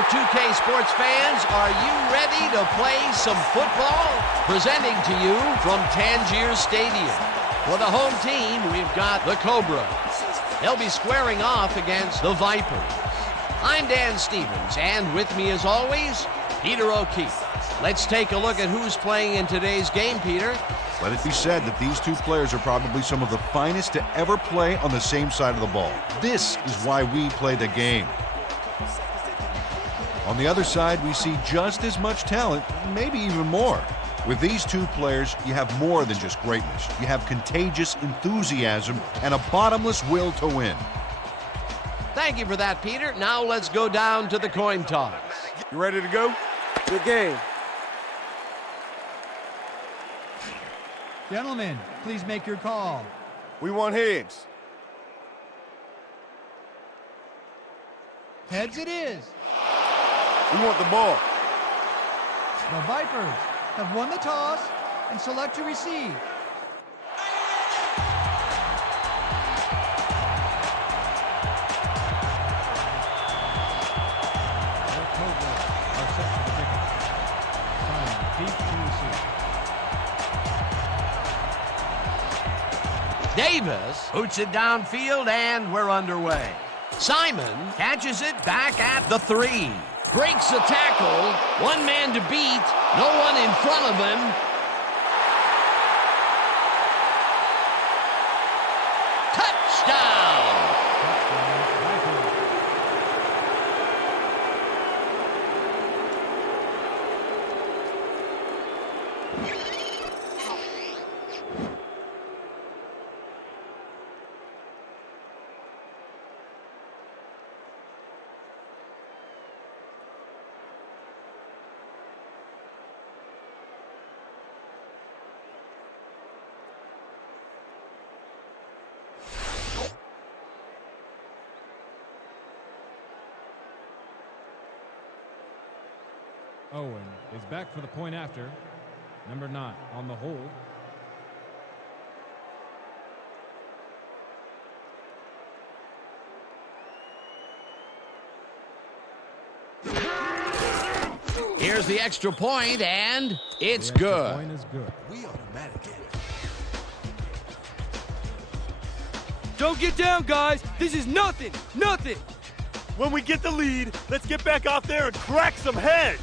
Hello, 2K sports fans. Are you ready to play some football? Presenting to you from Tangier Stadium. For the home team, we've got the Cobras. They'll be squaring off against the Vipers. I'm Dan Stevens, and with me as always, Peter O'Keefe. Let's take a look at who's playing in today's game, Peter. Let it be said that these two players are probably some of the finest to ever play on the same side of the ball. This is why we play the game. On the other side, we see just as much talent, maybe even more. With these two players, you have more than just greatness. You have contagious enthusiasm and a bottomless will to win. Thank you for that, Peter. Now let's go down to the coin toss. You ready to go? Good game. Gentlemen, please make your call. We want heads. Heads it is. We want the ball. The Vipers have won the toss and select to receive. The Cobras are set for the kickoff. Simon, deep to receive. Davis boots it downfield, and we're underway. Simon catches it back at the 3. Breaks the tackle. One man to beat. No one in front of him. Touchdown! Owen is back for the point after. Number 9 on the hold. Here's the extra point, and it's good. Point is good. We automatically. Don't get down, guys. This is nothing. Nothing. When we get the lead, let's get back out there and crack some heads.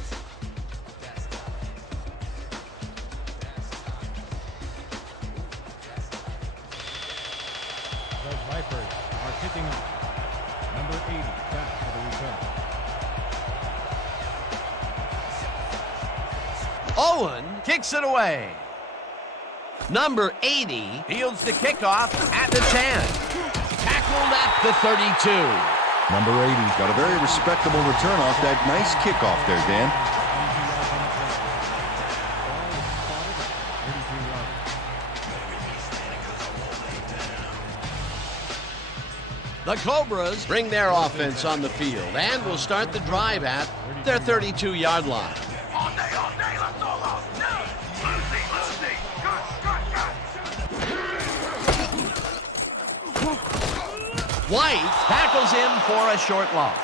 The Vipers are kicking off. Number 80 back for the return. Owen kicks it away. Number 80 fields the kickoff at the 10. Tackled at the 32. Number 80's got a very respectable return off that nice kickoff there, Dan. The Cobras bring their offense on the field and will start the drive at their 32-yard line. White tackles him for a short loss.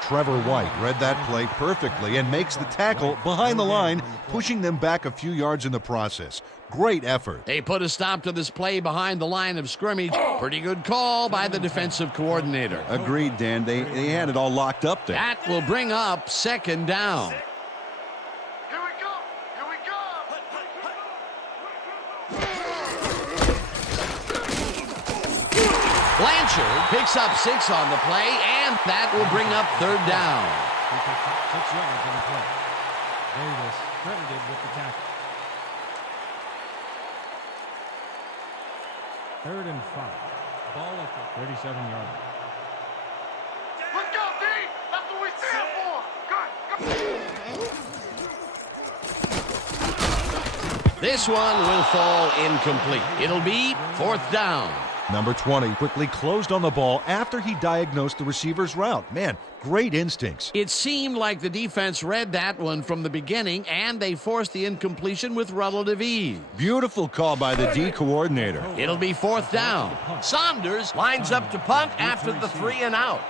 Trevor White read that play perfectly and makes the tackle behind the line, pushing them back a few yards in the process. Great effort. They put a stop to this play behind the line of scrimmage. Pretty good call by the defensive coordinator. Agreed, Dan. They had it all locked up there. That will bring up second down. Here we go. Here we go. Blanchard picks up 6 on the play, and that will bring up third down. He picks up 6 yards on the play. Davis credited with the tackle. 3rd and 5. Ball at the 37-yard line. Let's go, D. That's what we stand for. Good. This one will fall incomplete. It'll be 4th down. Number 20 quickly closed on the ball after he diagnosed the receiver's route. Man, great instincts. It seemed like the defense read that one from the beginning, and they forced the incompletion with relative ease. Beautiful call by the D coordinator. It'll be 4th down. Saunders lines up to punt after the 3 and out.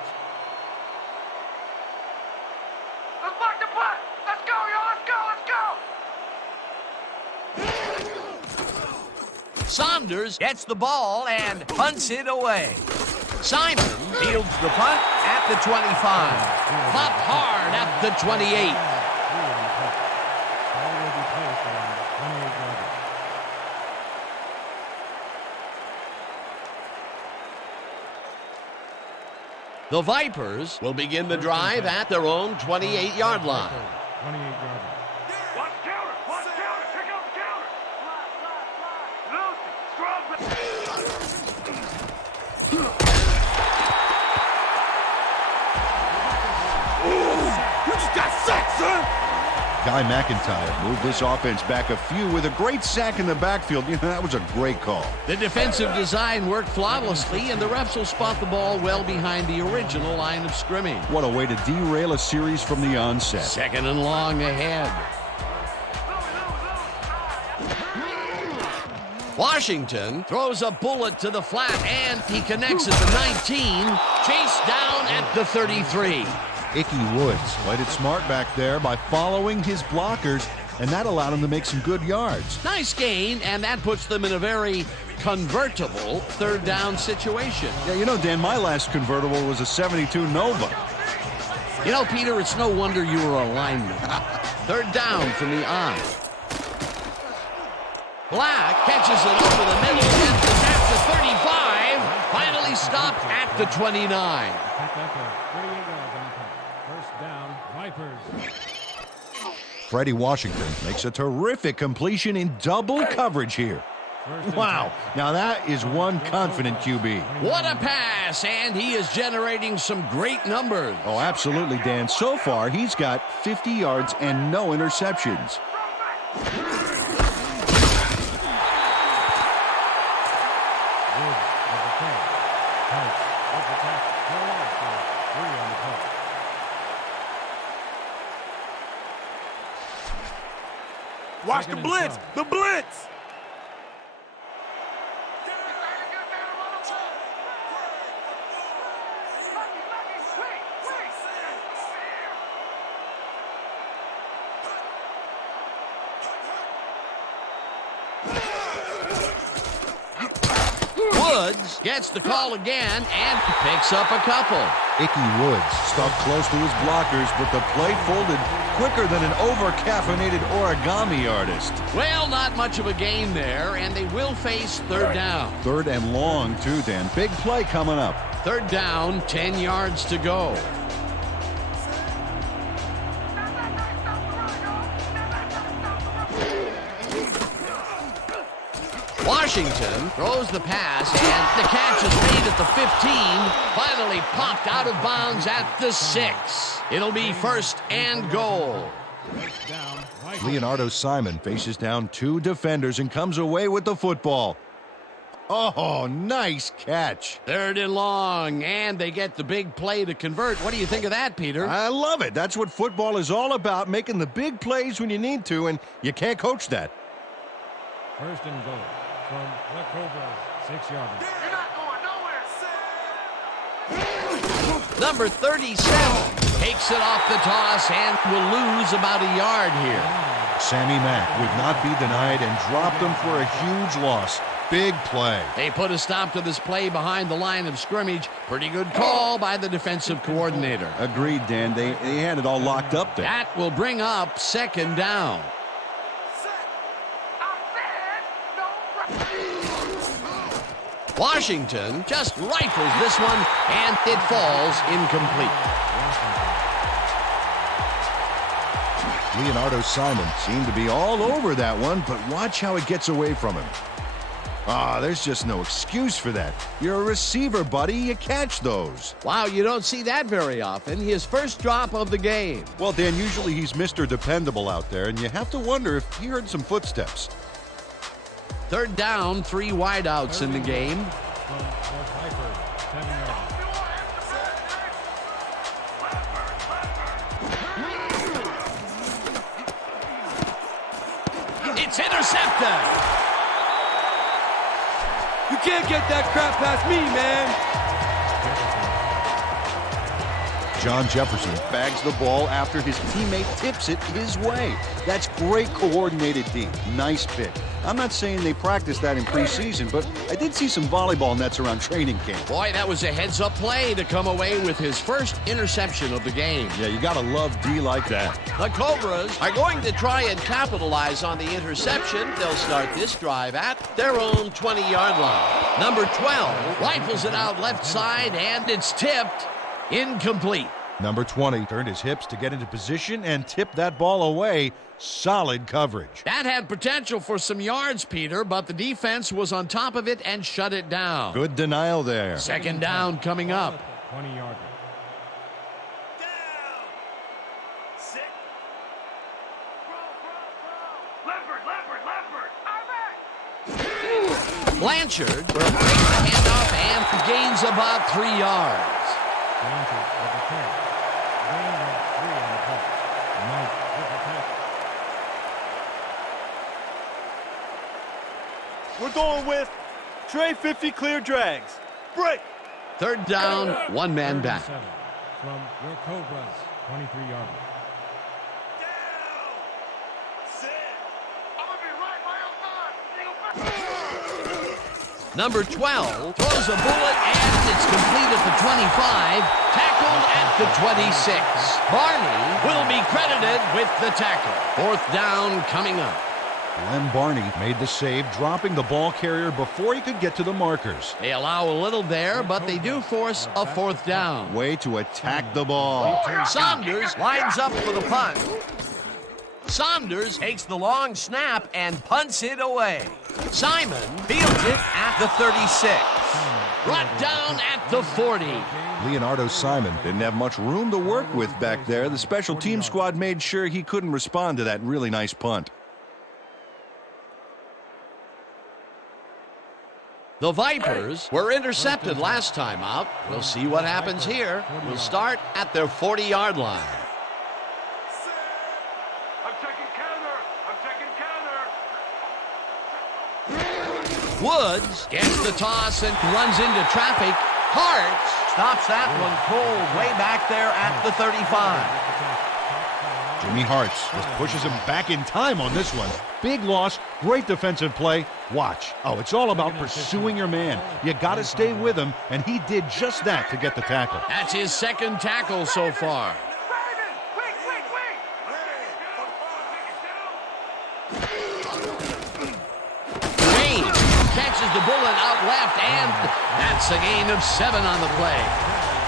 Saunders gets the ball and punts it away. Simon fields the punt at the 25. Popped hard at the 28. The Vipers will begin the drive at their own 28-yard line. 28-yard line. Watch counter! Watch counter! Pick up counter! You just got sacked, son! Guy McIntyre moved this offense back a few with a great sack in the backfield. You know, that was a great call. The defensive design worked flawlessly, and the refs will spot the ball well behind the original line of scrimmage. What a way to derail a series from the onset. Second and long ahead. Washington throws a bullet to the flat, and he connects at the 19, chased down at the 33. Icky Woods played it smart back there by following his blockers, and that allowed him to make some good yards. Nice gain, and that puts them in a very convertible third down situation. Yeah, you know, Dan, my last convertible was a 72 Nova. You know, Peter, it's no wonder you were a lineman. Third down from the on. Black catches it over the middle, gets it at the 35, finally stopped at the 29. Pick up a 38 yards on the punt. First down, Vipers. Freddie Washington makes a terrific completion in double coverage here. Wow, now that is one confident QB. What a pass, and he is generating some great numbers. Oh, absolutely, Dan. So far, he's got 50 yards and no interceptions. Watch the blitz! The blitz! Woods gets the call again and picks up a couple. Icky Woods stuck close to his blockers, but the play folded quicker than an over-caffeinated origami artist. Well, not much of a gain there, and they will face third down. Third and long, too, Dan. Big play coming up. Third down, 10 yards to go. Washington throws the pass, and the catch is made at the 15. Finally popped out of bounds at the 6. It'll be first and goal. Leonardo Simon faces down two defenders and comes away with the football. Oh, nice catch. Third and long, and they get the big play to convert. What do you think of that, Peter? I love it. That's what football is all about, making the big plays when you need to, and you can't coach that. First and goal from the Cobras, 6-yard line. You're not going nowhere. Number 37 takes it off the toss and will lose about a yard here. Sammy Mack would not be denied and dropped them for a huge loss. Big play. They put a stop to this play behind the line of scrimmage. Pretty good call by the defensive coordinator. Agreed, Dan. They had it all locked up there. That will bring up second down. Washington just rifles this one, and it falls incomplete. Leonardo Simon seemed to be all over that one, but watch how it gets away from him. There's just no excuse for that. You're a receiver, buddy. You catch those. Wow, you don't see that very often. His first drop of the game. Well, Dan, usually he's Mr. Dependable out there, and you have to wonder if he heard some footsteps. Third down, 3 wideouts in the game. It's intercepted. You can't get that crap past me, man. John Jefferson bags the ball after his teammate tips it his way. That's great coordinated D. Nice pick. I'm not saying they practiced that in preseason, but I did see some volleyball nets around training camp. Boy, that was a heads-up play to come away with his first interception of the game. Yeah, you gotta love D like that. The Cobras are going to try and capitalize on the interception. They'll start this drive at their own 20-yard line. Number 12 rifles it out left side, and it's tipped. Incomplete. Number 20 turned his hips to get into position and tipped that ball away. Solid coverage. That had potential for some yards, Peter, but the defense was on top of it and shut it down. Good denial there. Second down coming up. 20-yard. Down. Sit. Leopard. Blanchard will break the handoff and gains about 3 yards. Blanchard with the carry. Gain of 3 on the play. Knight with the tackle. We're going with Trey 50 clear drags. Break. Third down, one man back. 37 from your Cobras, 23-yard. Down. Sit. Number 12 throws a bullet, and it's complete at the 25, tackled at the 26. Barney will be credited with the tackle. Fourth down coming up. Len Barney made the save, dropping the ball carrier before he could get to the markers. They allow a little there, but they do force a fourth down. Way to attack the ball. Saunders lines up for the punt. Saunders takes the long snap and punts it away. Simon fields it at the 36. Brought down at the 40. Leonardo Simon didn't have much room to work with back there. The special team squad made sure he couldn't respond to that really nice punt. The Vipers were intercepted last time out. We'll see what happens here. We'll start at their 40-yard line. I'm checking counter. Woods gets the toss and runs into traffic. Hart stops that one cold way back there at the 35. Jimmy Hartz just pushes him back in time on this one. Big loss, great defensive play. Watch. Oh, it's all about pursuing your man. You got to stay with him, and he did just that to get the tackle. That's his second tackle so far. James catches the bullet out left, and that's a gain of 7 on the play.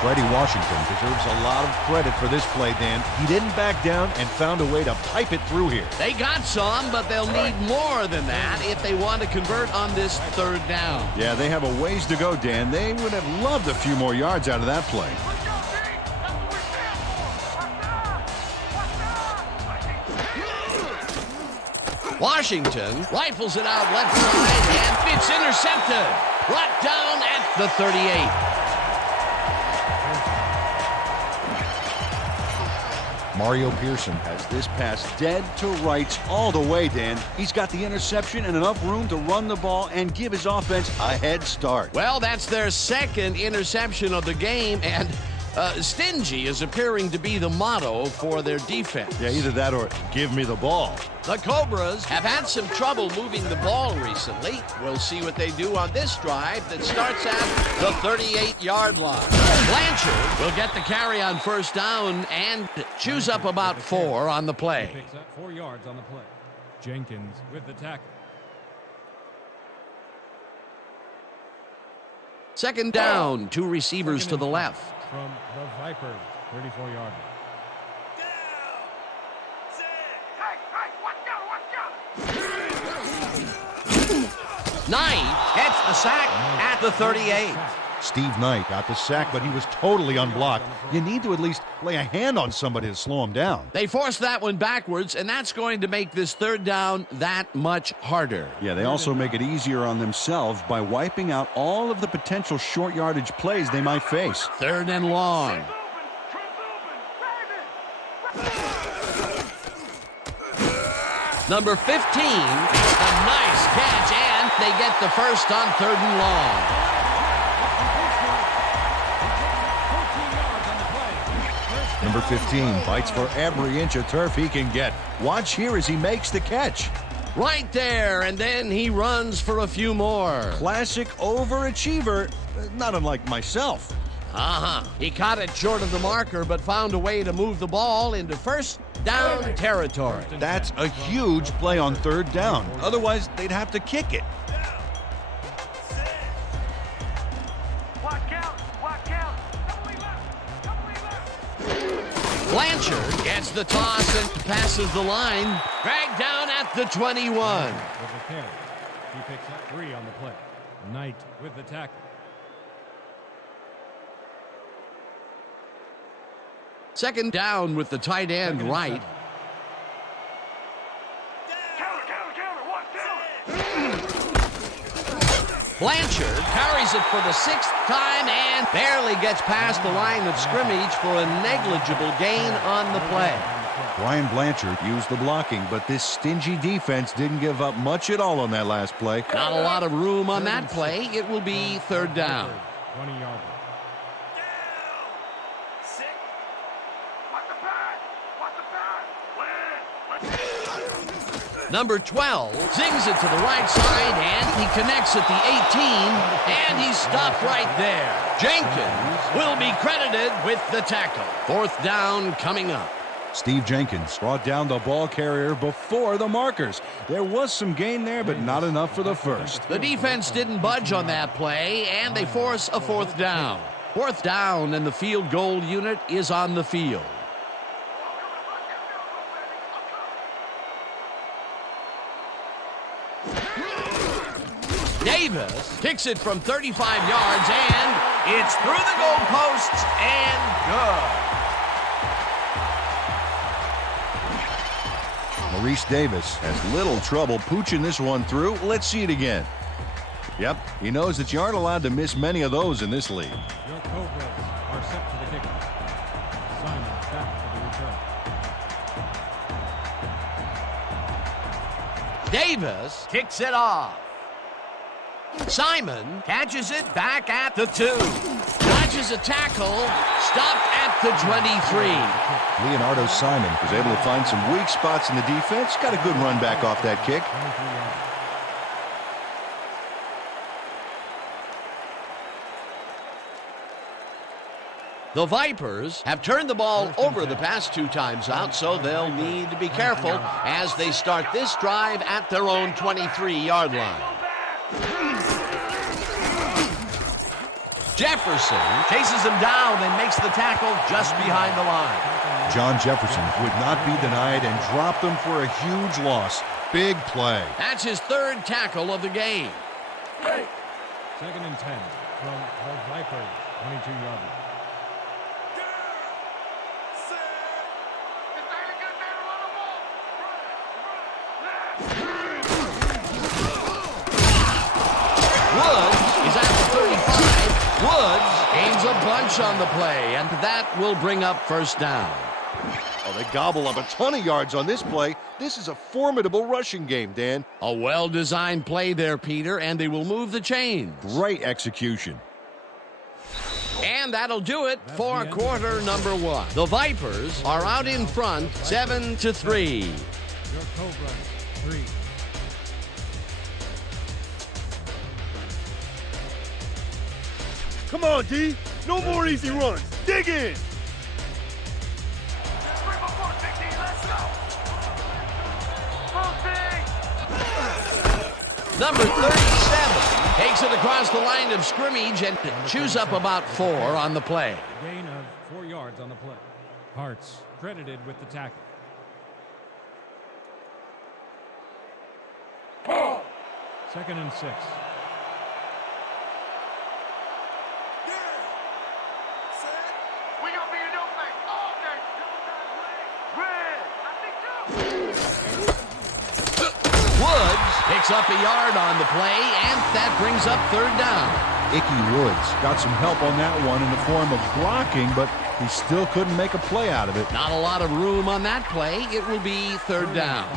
Freddie Washington deserves a lot of credit for this play, Dan. He didn't back down and found a way to pipe it through here. They got some, but they'll need more than that if they want to convert on this third down. Yeah, they have a ways to go, Dan. They would have loved a few more yards out of that play. Washington rifles it out left side, and it's intercepted. Brought down at the 38. Mario Pearson has this pass dead to rights all the way, Dan. He's got the interception and enough room to run the ball and give his offense a head start. Well, that's their second interception of the game, and stingy is appearing to be the motto for their defense. Yeah, either that or give me the ball. The Cobras have had some trouble moving the ball recently. We'll see what they do on this drive that starts at the 38-yard line. Blanchard will get the carry on first down and chews up about 4 on the play. He picks up 4 yards on the play. Jenkins with the tackle. Second down, 2 receivers to the left. From the Vipers, 34-yard. Knight gets the sack at the 38. Steve Knight got the sack, but he was totally unblocked. You need to at least lay a hand on somebody to slow him down. They forced that one backwards, and that's going to make this third down that much harder. Yeah, they also make it easier on themselves by wiping out all of the potential short yardage plays they might face. Third and long. Number 15, a nice catch, and they get the first on third and long. Number 15 fights for every inch of turf he can get. Watch here as he makes the catch. Right there, and then he runs for a few more. Classic overachiever, not unlike myself. He caught it short of the marker, but found a way to move the ball into first down territory. That's a huge play on third down. Otherwise, they'd have to kick it. Blanchard gets the toss and passes the line. Dragged down at the 21. With the carry. He picks up 3 on the play. Knight with the tackle. Second down with the tight end right. Blanchard carries it for the 6th time and barely gets past the line of scrimmage for a negligible gain on the play. Brian Blanchard used the blocking, but this stingy defense didn't give up much at all on that last play. Not a lot of room on that play. It will be third down. 20-yard. Number 12 zings it to the right side, and he connects at the 18, and he's stopped right there. Jenkins will be credited with the tackle. Fourth down coming up. Steve Jenkins brought down the ball carrier before the markers. There was some gain there, but not enough for the first. The defense didn't budge on that play, and they force a fourth down. Fourth down, and the field goal unit is on the field. Davis kicks it from 35 yards, and it's through the goalposts and good. Maurice Davis has little trouble pooching this one through. Let's see it again. Yep, he knows that you aren't allowed to miss many of those in this league. Your Cobras are set for the kickoff. Simon back for the return. Davis kicks it off. Simon catches it back at the 2. Dodges a tackle, stopped at the 23. Leonardo Simon was able to find some weak spots in the defense. Got a good run back off that kick. 23 yards. The Vipers have turned the ball over the past 2 times out, so they'll need to be careful as they start this drive at their own 23-yard line. Jefferson chases him down and makes the tackle just behind the line. John Jefferson would not be denied and dropped them for a huge loss. Big play. That's his 3rd tackle of the game. Second and 10 from the Vipers, 22-yard line. Woods is at the 35. Woods gains a bunch on the play, and that will bring up first down. Oh, they gobble up a ton of yards on this play. This is a formidable rushing game, Dan. A well-designed play there, Peter, and they will move the chains. Great execution. And that'll do it for quarter number 1. The Vipers are out in front, 7-3. Your Cobras, 3. Come on, D. No more easy runs. Dig in. Number 37 takes it across the line of scrimmage and chews up about 4 on the play. Gain of 4 yards on the play. Hartz credited with the tackle. Second and 6. Woods picks up a yard on the play, and that brings up third down. Icky Woods got some help on that one in the form of blocking, but he still couldn't make a play out of it. Not a lot of room on that play. It will be third down.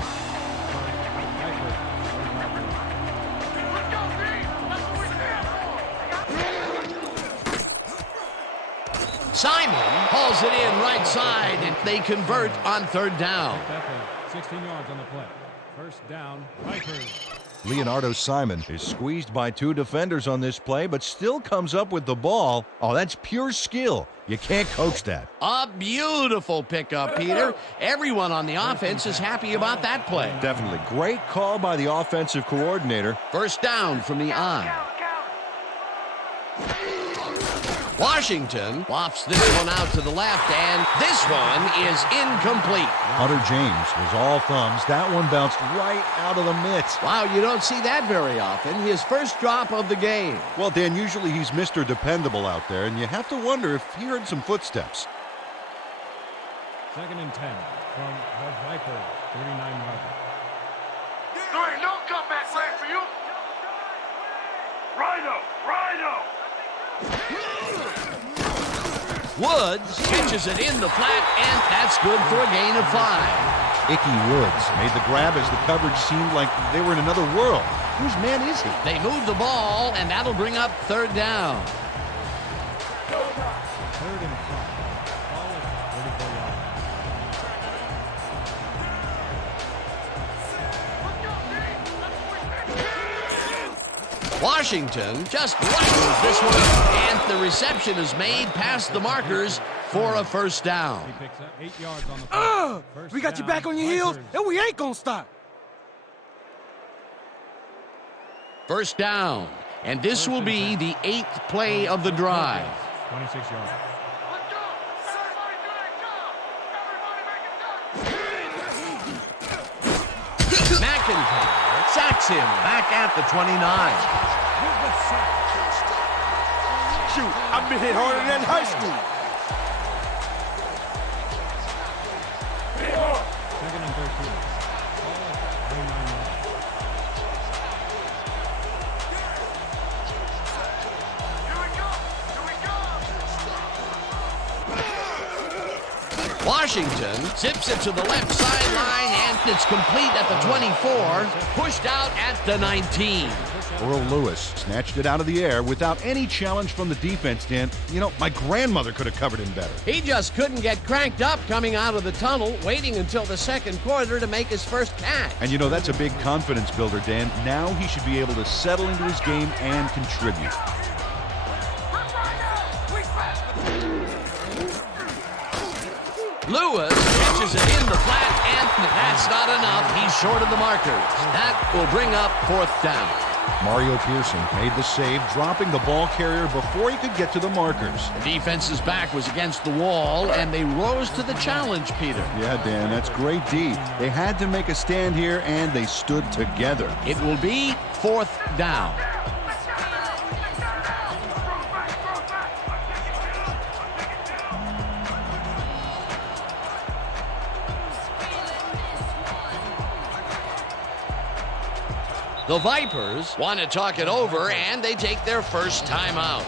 Simon hauls it in right side, and they convert on 3rd down. Back at 16 yards on the play. First down, Vipers. Leonardo Simon is squeezed by 2 defenders on this play, but still comes up with the ball. Oh, that's pure skill. You can't coach that. A beautiful pickup, Peter. Everyone on the offense is happy about that play. Definitely. Great call by the offensive coordinator. First down from the I. Washington lofts this one out to the left, and this one is incomplete. Hunter James was all thumbs. That one bounced right out of the mitts. Wow, you don't see that very often. His first drop of the game. Well, Dan, usually he's Mr. Dependable out there, and you have to wonder if he heard some footsteps. 2nd and 10 from the Vipers, 39 yards. There ain't no comeback plan for you. Rhino, Rhino. Woods pitches it in the flat, and that's good for a gain of 5. Icky Woods made the grab as the coverage seemed like they were in another world. Whose man is he? They move the ball, and that'll bring up 3rd down. 3rd and 5. Ball at 34 yards. Washington just rifles this one, and the reception is made past the markers for a first down. He picks up 8 yards on the play. First We got you down, back on your heels, Vipers. and we ain't gonna stop. First down, and this will be the 8th play of the drive. 26 yards. McIntyre sacks him back at the 29. Shoot, I've been hit harder than high school. 2nd and 13. Ball at 39 yards. Washington zips it to the left sideline, and it's complete at the 24, pushed out at the 19. Earl Lewis snatched it out of the air without any challenge from the defense, Dan. You know, my grandmother could have covered him better. He just couldn't get cranked up coming out of the tunnel, waiting until the 2nd quarter to make his first catch. And you know, that's a big confidence builder, Dan. Now he should be able to settle into his game and contribute. Lewis catches it in the flat, and that's not enough. He's short of the markers. That will bring up 4th down. Mario Pearson made the save, dropping the ball carrier before he could get to the markers. The defense's back was against the wall, and they rose to the challenge, Peter. Yeah, Dan, that's great D. They had to make a stand here, and they stood together. It will be 4th down. The Vipers want to talk it over, and they take their first timeout.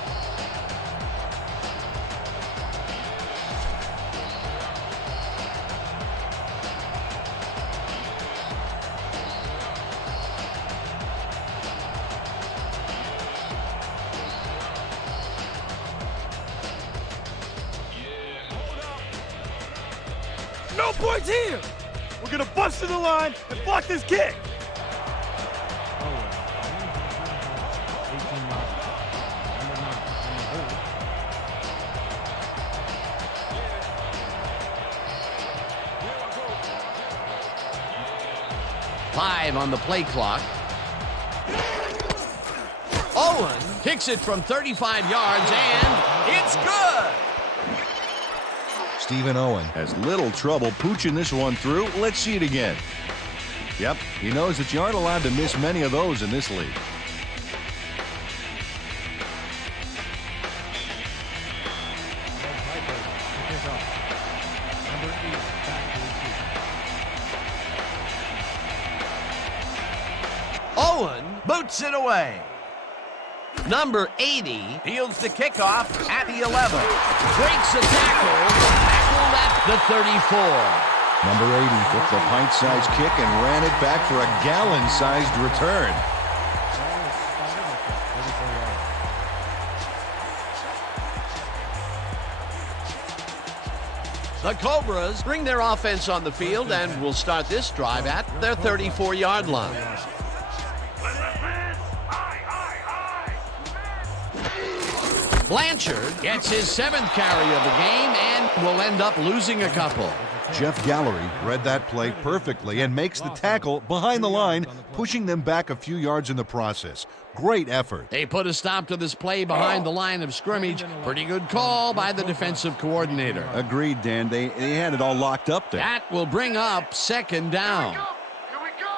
No points here. We're gonna bust to the line and block this kick. 18 yards. Number 9 on the hold. Five on the play clock. Owen kicks it from 35 yards, and it's good. Stephen Owen has little trouble pooching this one through. Let's see it again. Yep, he knows that you aren't allowed to miss many of those in this league. Vipers to kick off. Number 8 back to receive. Owen boots it away. Number 80 fields the kickoff at the 11. Breaks a tackle. Tackled at the 34. Number 80 took the pint-sized kick and ran it back for a gallon-sized return. Ball is spotted at the 34 yards. The Cobras bring their offense on the field and will start this drive at their 34-yard line. Blanchard gets his 7th carry of the game and will end up losing a couple. Jeff Gallery read that play perfectly and makes the tackle behind the line, pushing them back a few yards in the process. Great effort. They put a stop to this play behind the line of scrimmage. Pretty good call by the defensive coordinator. Agreed, Dan. They had it all locked up there. That will bring up 2nd down. Here we go.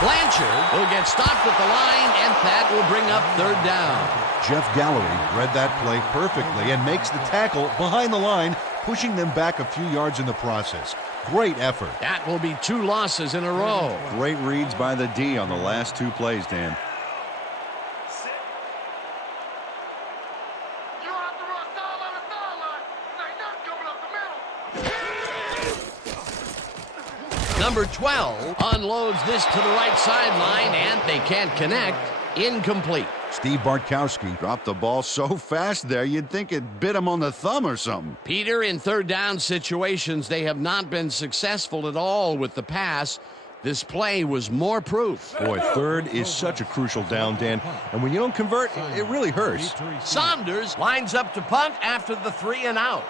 Blanchard will get stopped at the line, and that will bring up 3rd down. Jeff Gallery read that play perfectly and makes the tackle behind the line, pushing them back a few yards in the process. Great effort. That will be 2 losses in a row. Great reads by the D on the last 2 plays, Dan. You don't have to run sideline to sideline. There's nothing coming up the middle. Number 12 unloads this to the right sideline, and they can't connect. Incomplete. Steve Bartkowski dropped the ball so fast there, you'd think it bit him on the thumb or something. Peter, in 3rd down situations, they have not been successful at all with the pass. This play was more proof. Boy, 3rd is such a crucial down, Dan. And when you don't convert, it really hurts. Saunders lines up to punt after the 3 and out.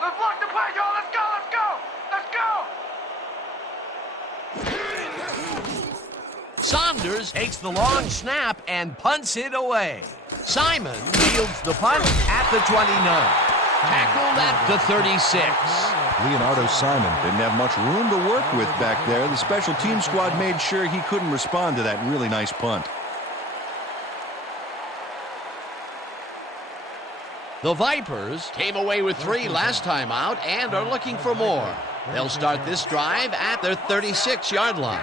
Let's block the play, y'all. Let's go. Let's go. Let's go. Saunders takes the long snap and punts it away. Simon fields the punt at the 29. Tackled at the 36. Leonardo Simon didn't have much room to work with back there. The special team squad made sure he couldn't respond to that really nice punt. The Vipers came away with 3 last time out and are looking for more. They'll start this drive at their 36-yard line.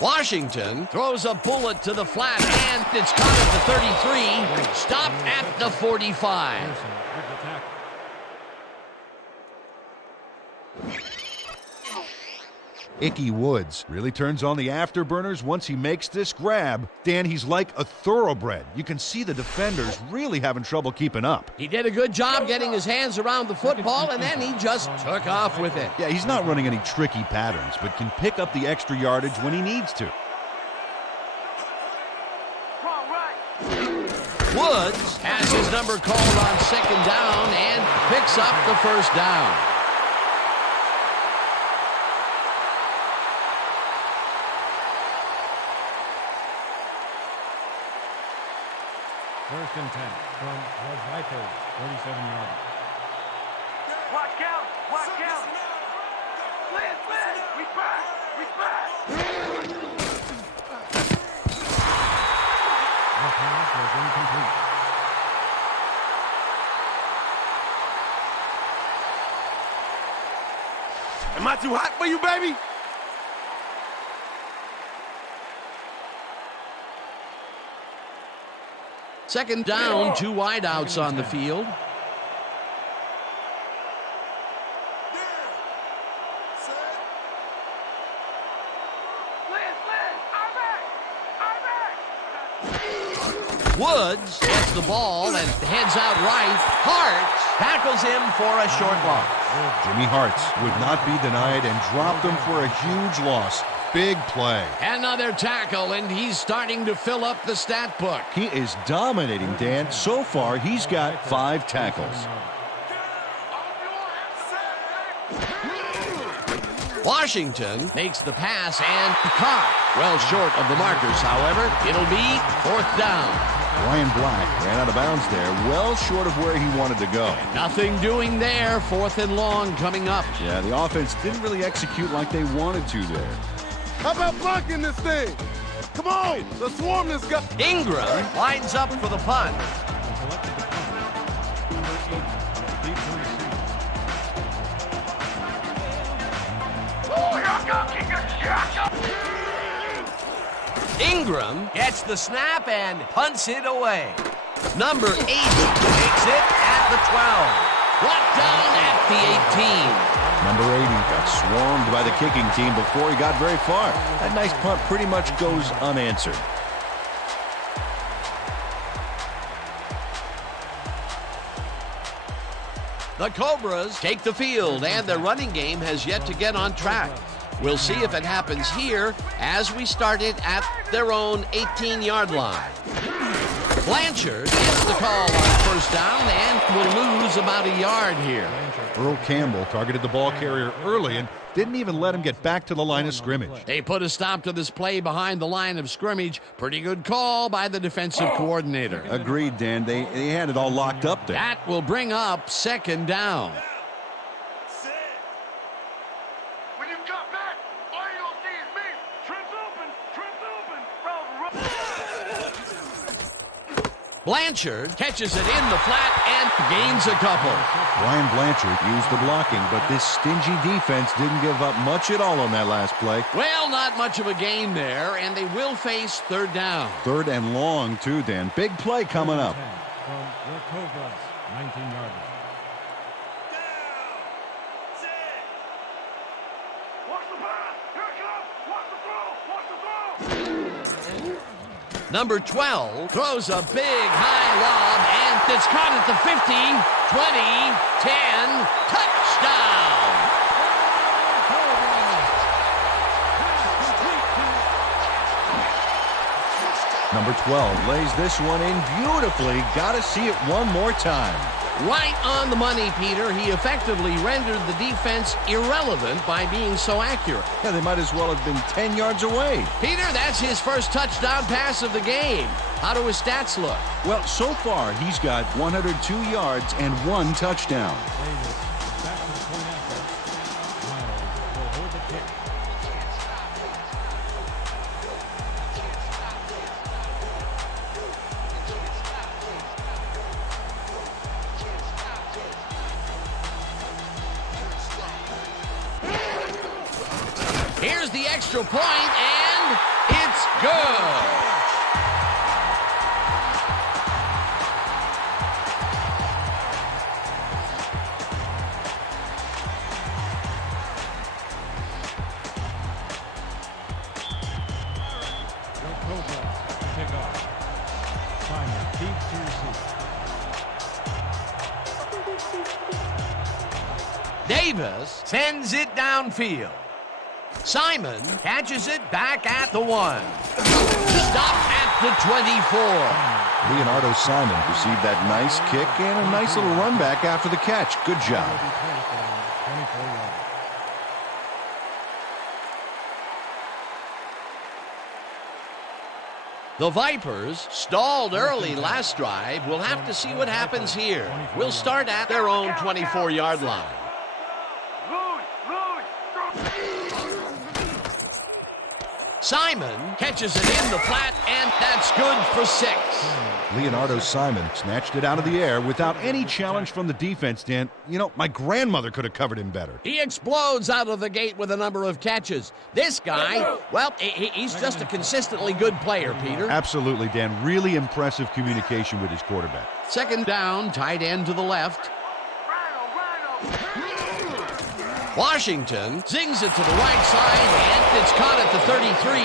Washington throws a bullet to the flat, and it's caught at the 33, stopped at the 45. Ickey Woods really turns on the afterburners once he makes this grab. Dan, he's like a thoroughbred. You can see the defenders really having trouble keeping up. He did a good job getting his hands around the football, and then he just took off with it. Yeah, he's not running any tricky patterns, but can pick up the extra yardage when he needs to. Woods has his number called on 2nd down and picks up the 1st down. First and 10 from the Vipers, 37 yards. Watch out. Watch out. Liz. We back. We back. The pass was incomplete. Am I too hot for you, baby? Second down, 2 wideouts on the field. Woods gets the ball and heads out right. Hartz tackles him for a short loss. Jimmy Hartz would not be denied and dropped him for a huge loss. Big play. Another tackle, and he's starting to fill up the stat book. He is dominating, Dan. So far, he's got 5 tackles. Washington makes the pass and caught. Well short of the markers, however. It'll be 4th down. Ryan Black ran out of bounds there, well short of where he wanted to go. Nothing doing there. 4th and long coming up. Yeah, the offense didn't really execute like they wanted to there. How about blocking this thing? Come on, let's swarm this guy. Ingram lines up for the punt. Ingram gets the snap and punts it away. Number 80 takes it at the 12. Brought down at the 18. Number 80 got swarmed by the kicking team before he got very far. That nice punt pretty much goes unanswered. The Cobras take the field, and their running game has yet to get on track. We'll see if it happens here as we start it at their own 18-yard line. Blanchard gets the call on first down and will lose about a yard here. Earl Campbell targeted the ball carrier early and didn't even let him get back to the line of scrimmage. They put a stop to this play behind the line of scrimmage. Pretty good call by the defensive coordinator. Agreed, Dan. They had it all locked up there. That will bring up second down. When you come back, all you don't see is me. Trent's open. Trent's open. Blanchard catches it in the flat and gains a couple. Brian Blanchard used the blocking, but this stingy defense didn't give up much at all on that last play. Well, not much of a gain there, and they will face third down. Third and long, too, Dan. Big play coming up. From the Cobras, 19-yard. Watch the pass. Here it comes. Watch the throw. Watch the throw. Number 12 throws a big high lob, and it's caught at the 50, 20, 10, touchdown! Number 12 lays this one in beautifully. Got to see it one more time. Right on the money, Peter. He effectively rendered the defense irrelevant by being so accurate. Yeah, they might as well have been 10 yards away. Peter, that's his first touchdown pass of the game. How do his stats look? Well, so far, he's got 102 yards and 1 touchdown. Davis back to the point after. Miles will hold the kick. Here's the extra point, and it's good. The Cobras kick off. Simon deep to receive. Davis sends it downfield. Simon catches it back at the 1. Stopped at the 24. Leonardo Simon received that nice kick and a nice little run back after the catch. Good job. 24 yards. The Vipers stalled early last drive. We'll have to see what happens here. We'll start at their own 24-yard line. Simon catches it in the flat, and that's good for 6. Leonardo Simon snatched it out of the air without any challenge from the defense, Dan. You know, my grandmother could have covered him better. He explodes out of the gate with a number of catches. This guy, well, he's just a consistently good player, Peter. Absolutely, Dan. Really impressive communication with his quarterback. Second down, tight end to the left. Washington zings it to the right side, and it's caught at the 33,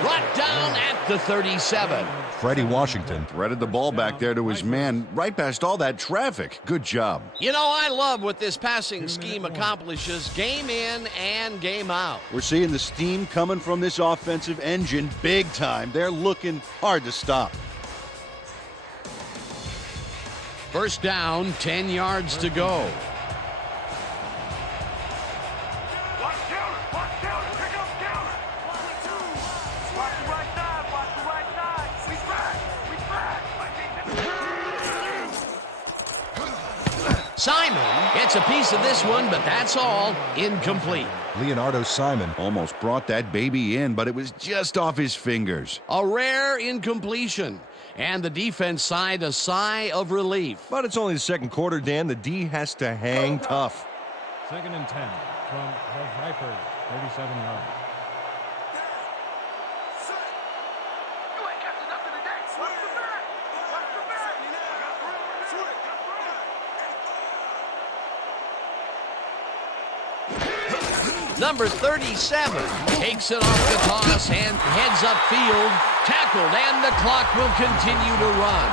brought down at the 37. Freddie Washington threaded the ball back there to his man right past all that traffic. Good job. You know, I love what this passing scheme accomplishes, game in and game out. We're seeing the steam coming from this offensive engine big time. They're looking hard to stop. First down, 10 yards to go. Simon gets a piece of this one, but that's all. Incomplete. Leonardo Simon almost brought that baby in, but it was just off his fingers. A rare incompletion. And the defense sighed a sigh of relief. But it's only the second quarter, Dan. The D has to hang tough. 2nd and 10 from the Vipers, 37 yards. Number 37 takes it off the toss and heads upfield. Tackled, and the clock will continue to run.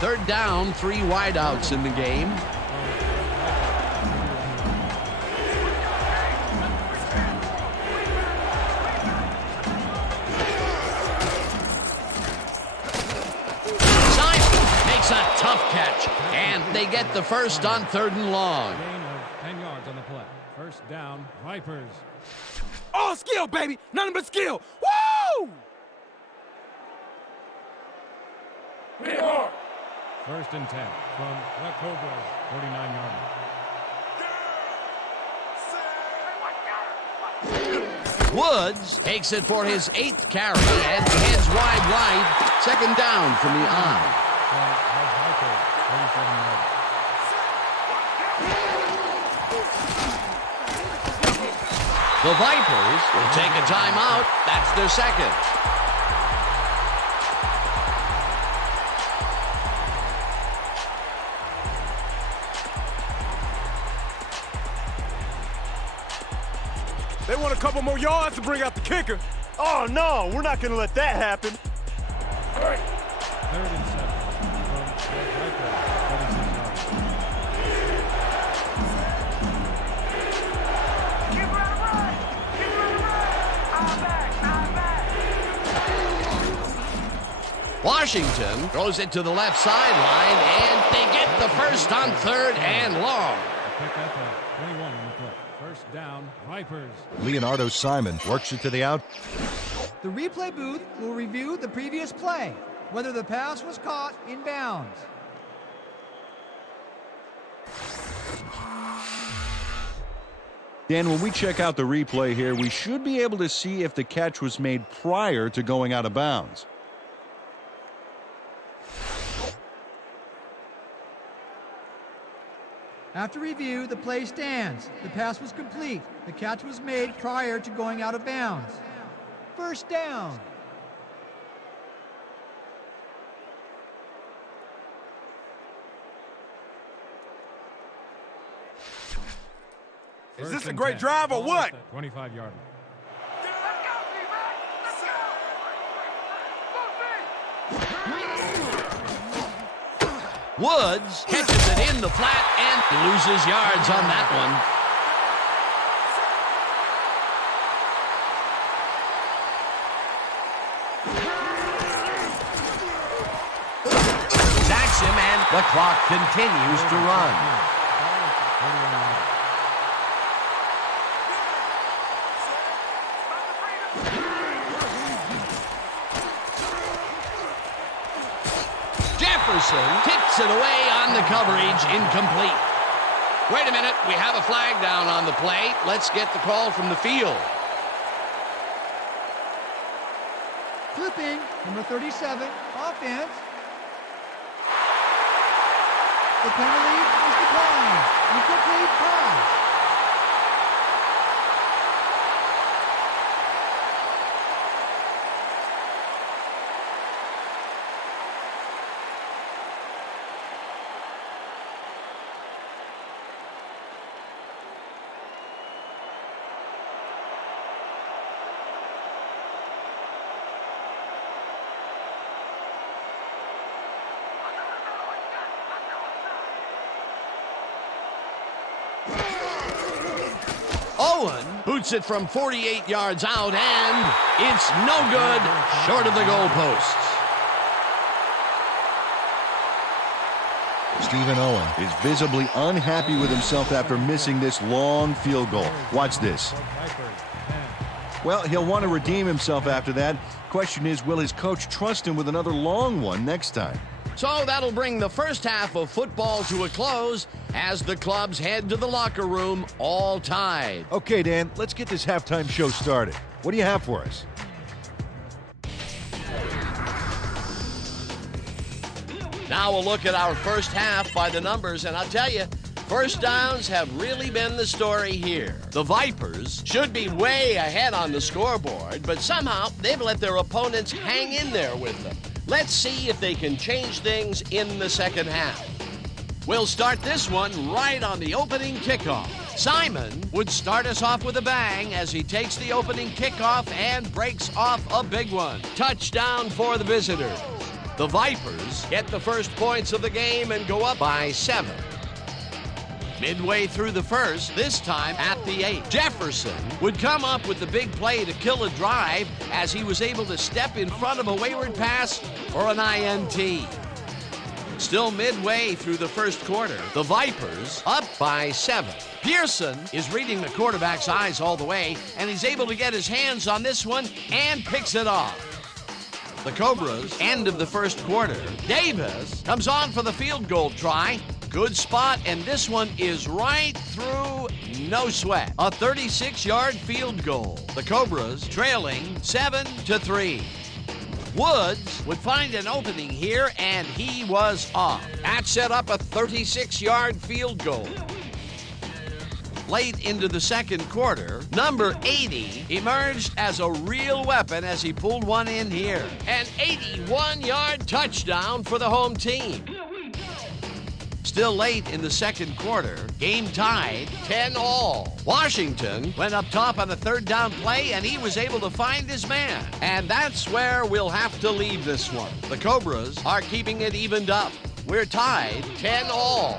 Third down, 3 wideouts in the game. A tough catch, and they get the first on 3rd and long. Gain of 10 yards on the play. First down, Vipers. All skill, baby. Nothing but skill. Woo! First and 10 from the Cobras, 49-yard line. Woods takes it for his 8th carry and heads wide. 2nd down from the eye. The Vipers will take a timeout. That's their second. They want a couple more yards to bring out the kicker. Oh, no, we're not going to let that happen. 3rd and 7 from the Vipers, 46 yards. Washington throws it to the left sideline, and they get the first on 3rd and long. Pick up a 21 on the play. First down, Vipers. Leonardo Simon works it to the out. The replay booth will review the previous play, whether the pass was caught in bounds. Dan, when we check out the replay here, we should be able to see if the catch was made prior to going out of bounds. After review, the play stands. The pass was complete. The catch was made prior to going out of bounds. First down. Is this a great drive or what? 25-yard line. Woods catches it in the flat and loses yards on that one. Sacks him, and the clock continues to run. Jefferson tips it away on the coverage, incomplete. Wait a minute, we have a flag down on the play. Let's get the call from the field. Clipping, number 37, offense. The penalty is declined. Incomplete pass. Owen boots it from 48 yards out, and it's no good, short of the goalposts. Stephen Owen is visibly unhappy with himself after missing this long field goal. Watch this. Well, he'll want to redeem himself after that. Question is, will his coach trust him with another long one next time? So that'll bring the first half of football to a close as the clubs head to the locker room all tied. Okay, Dan, let's get this halftime show started. What do you have for us? Now we'll look at our first half by the numbers, and I'll tell you, first downs have really been the story here. The Vipers should be way ahead on the scoreboard, but somehow they've let their opponents hang in there with them. Let's see if they can change things in the second half. We'll start this one right on the opening kickoff. Simon would start us off with a bang as he takes the opening kickoff and breaks off a big one. Touchdown for the visitors. The Vipers get the first points of the game and go up by 7. Midway through the first, this time at the 8, Jefferson would come up with the big play to kill a drive as he was able to step in front of a wayward pass for an INT. Still midway through the first quarter, the Vipers up by 7. Pearson is reading the quarterback's eyes all the way, and he's able to get his hands on this one and picks it off. The Cobras end of the first quarter. Davis comes on for the field goal try. Good spot, and this one is right through, no sweat. A 36-yard field goal. The Cobras trailing 7-3. Woods would find an opening here, and he was off. That set up a 36-yard field goal. Late into the second quarter, number 80 emerged as a real weapon as he pulled one in here. An 81-yard touchdown for the home team. Still late in the second quarter, game tied 10-all. Washington went up top on a third down play, and he was able to find his man. And that's where we'll have to leave this one. The Cobras are keeping it evened up. We're tied 10-all.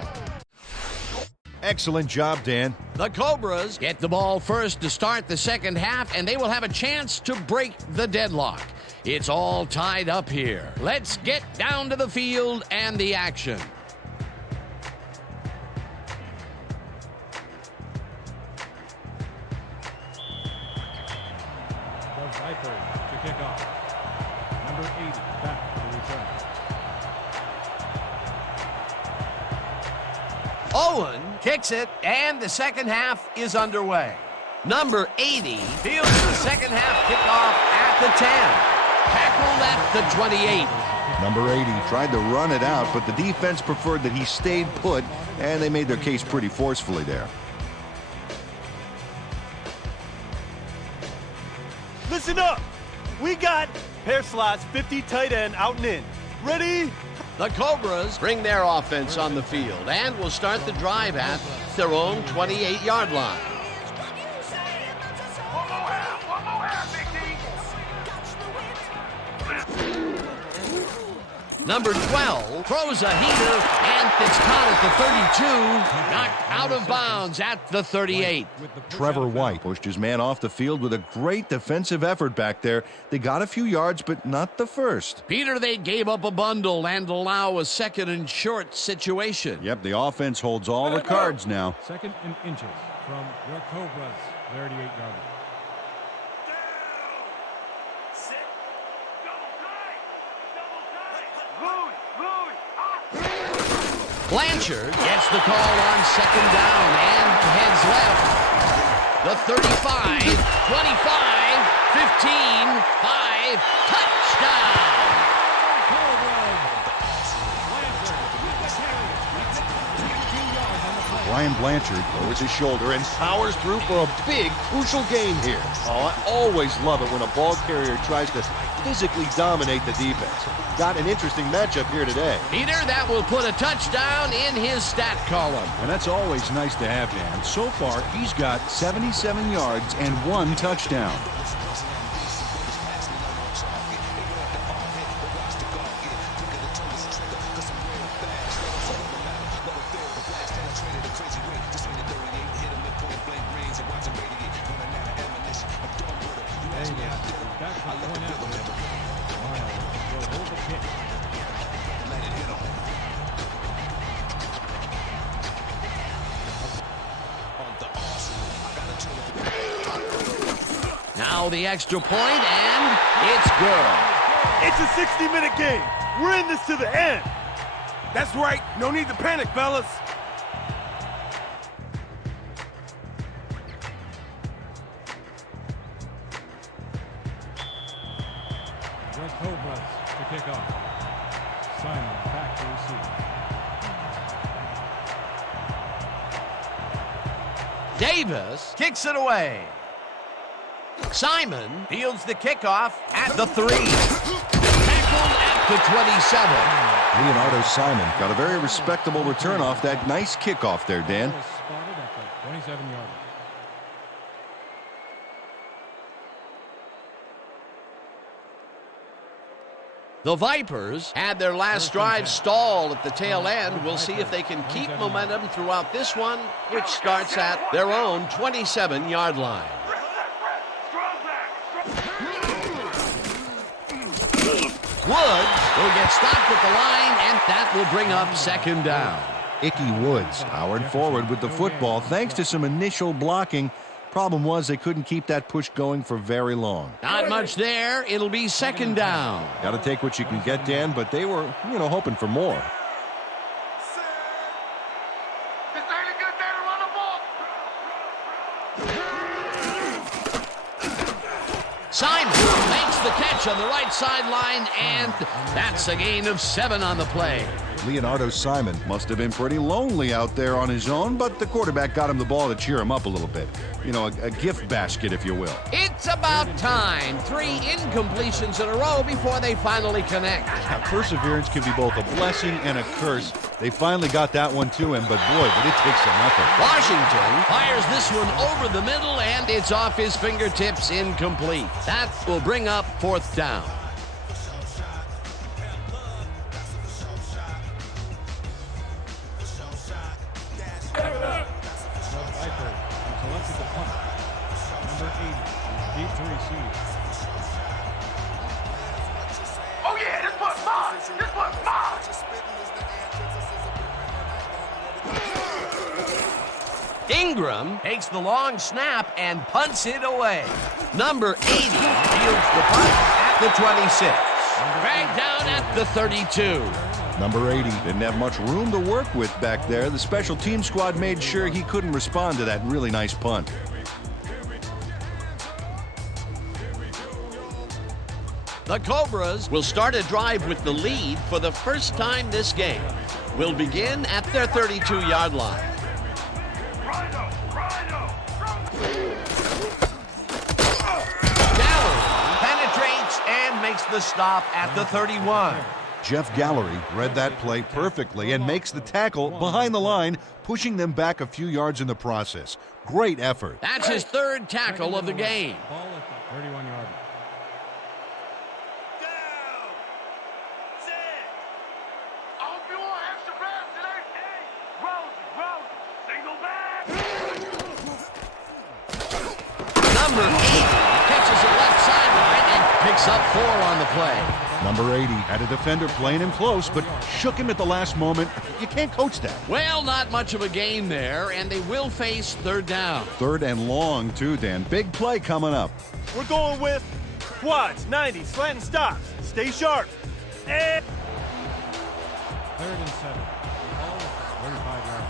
Excellent job, Dan. The Cobras get the ball first to start the second half, and they will have a chance to break the deadlock. It's all tied up here. Let's get down to the field and the action. The Vipers to kick off. Number 80 back for the return. Owen kicks it, and the second half is underway. Number 80 fields the second half kickoff at the 10. Tackled at the 28. Number 80 tried to run it out, but the defense preferred that he stayed put, and they made their case pretty forcefully there. Listen up. We got pair slots, 50 tight end out and in. Ready? The Cobras bring their offense on the field and will start the drive at their own 28-yard line. Number 12 throws a heater, and it's caught at the 32, knocked out of bounds at the 38. Trevor White pushed his man off the field with a great defensive effort back there. They got a few yards, but not the first. Peter, they gave up a bundle and allow a second and short situation. Yep, the offense holds all the cards now. Second and inches from your Cobras 38-yard line. Blanchard gets the call on second down and heads left. The 35, 25, 15, 5, touchdown! Brian Blanchard lowers his shoulder and powers through for a big, crucial gain here. Oh, I always love it when a ball carrier tries to physically dominate the defense. Got an interesting matchup here today. Peter, that will put a touchdown in his stat column. And that's always nice to have, Dan. So far, he's got 77 yards and 1 touchdown. Now the extra point, and it's good. It's a 60-minute game. We're in this to the end. That's right. No need to panic, fellas. Red Cobras to kick off. Simon back to receive. Davis kicks it away. Simon fields the kickoff at the 3. Tackled at the 27. Leonardo Simon got a very respectable return off that nice kickoff there, Dan. Spotted at the 27-yard line. The Vipers had their last drive stall at the tail end. We'll see if they can keep momentum throughout this one, which starts at their own 27-yard line. Woods will get stopped at the line, and that will bring up second down. Icky Woods powered forward with the football thanks to some initial blocking. Problem was they couldn't keep that push going for very long. Not much there. It'll be second down. Got to take what you can get, Dan, but they were, hoping for more. This ain't a good day to run the ball. Simon makes the catch on the right sideline, and that's a gain of 7 on the play. Leonardo Simon must have been pretty lonely out there on his own, but the quarterback got him the ball to cheer him up a little bit. A gift basket, if you will. It's about time. 3 incompletions in a row before they finally connect. Now, perseverance can be both a blessing and a curse. They finally got that one to him, but boy, did it take some effort. Washington fires this one over the middle, and it's off his fingertips, incomplete. That will bring up fourth down. Oh yeah, this one's mine. This one's mine. Ingram takes the long snap and punts it away. Number 80 fields the punt at the 26. Dragged down at the 32. Number 80 didn't have much room to work with back there. The special team squad made sure he couldn't respond to that really nice punt. The Cobras will start a drive with the lead for the first time this game. Will begin at their 32-yard line. Gallery penetrates and makes the stop at the 31. Jeff Gallery read that play perfectly and makes the tackle behind the line, pushing them back a few yards in the process. Great effort. That's his third tackle of the game. Ball at the 31-yard line. I hope you all have some rest today. Hey, Rose, single back. Number 80 catches it left sideline and picks up 4 on the play. Number 80 had a defender playing him close, but shook him at the last moment. You can't coach that. Well, not much of a gain there, and they will face third down. Third and long, too, Dan. Big play coming up. We're going with quads, 90, slant and stops. Stay sharp. And 3rd and 7. Ball at the 35-yard line.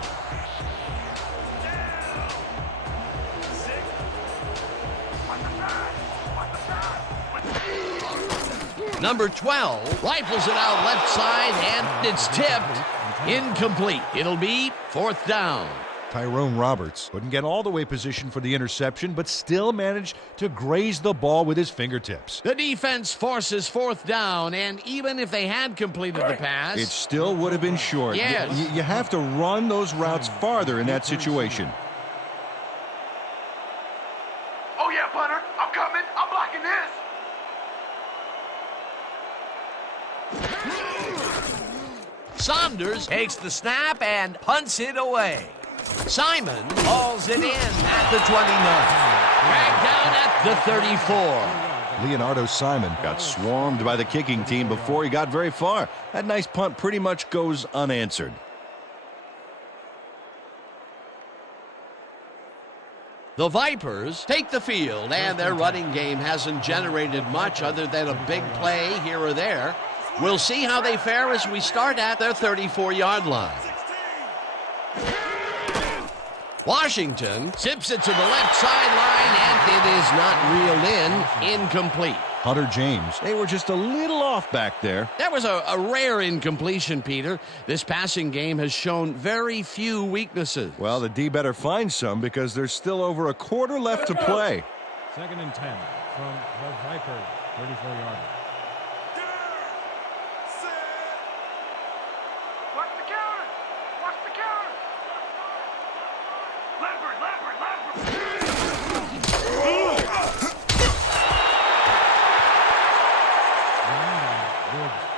Number 12 rifles it out left side, and it's tipped. Incomplete. It'll be fourth down. Tyrone Roberts couldn't get all the way positioned for the interception, but still managed to graze the ball with his fingertips. The defense forces fourth down, and even if they had completed the pass, It still would have been short. Yes. You have to run those routes farther in that situation. Oh yeah, punter, I'm coming. I'm blocking this. Saunders takes the snap and punts it away. Simon hauls it in at the 29. Dragged down at the 34. Leonardo Simon got swarmed by the kicking team before he got very far. That nice punt pretty much goes unanswered. The Vipers take the field, and their running game hasn't generated much other than a big play here or there. We'll see how they fare as we start at their 34-yard line. Washington zips it to the left sideline, and it is not reeled in. Incomplete. Hunter James, they were just a little off back there. That was a rare incompletion, Peter. This passing game has shown very few weaknesses. Well, the D better find some because there's still over a quarter left to play. 2nd and 10 from the Vipers, 34-yard line. Watch the counter. Watch the counter. Leopard. Woods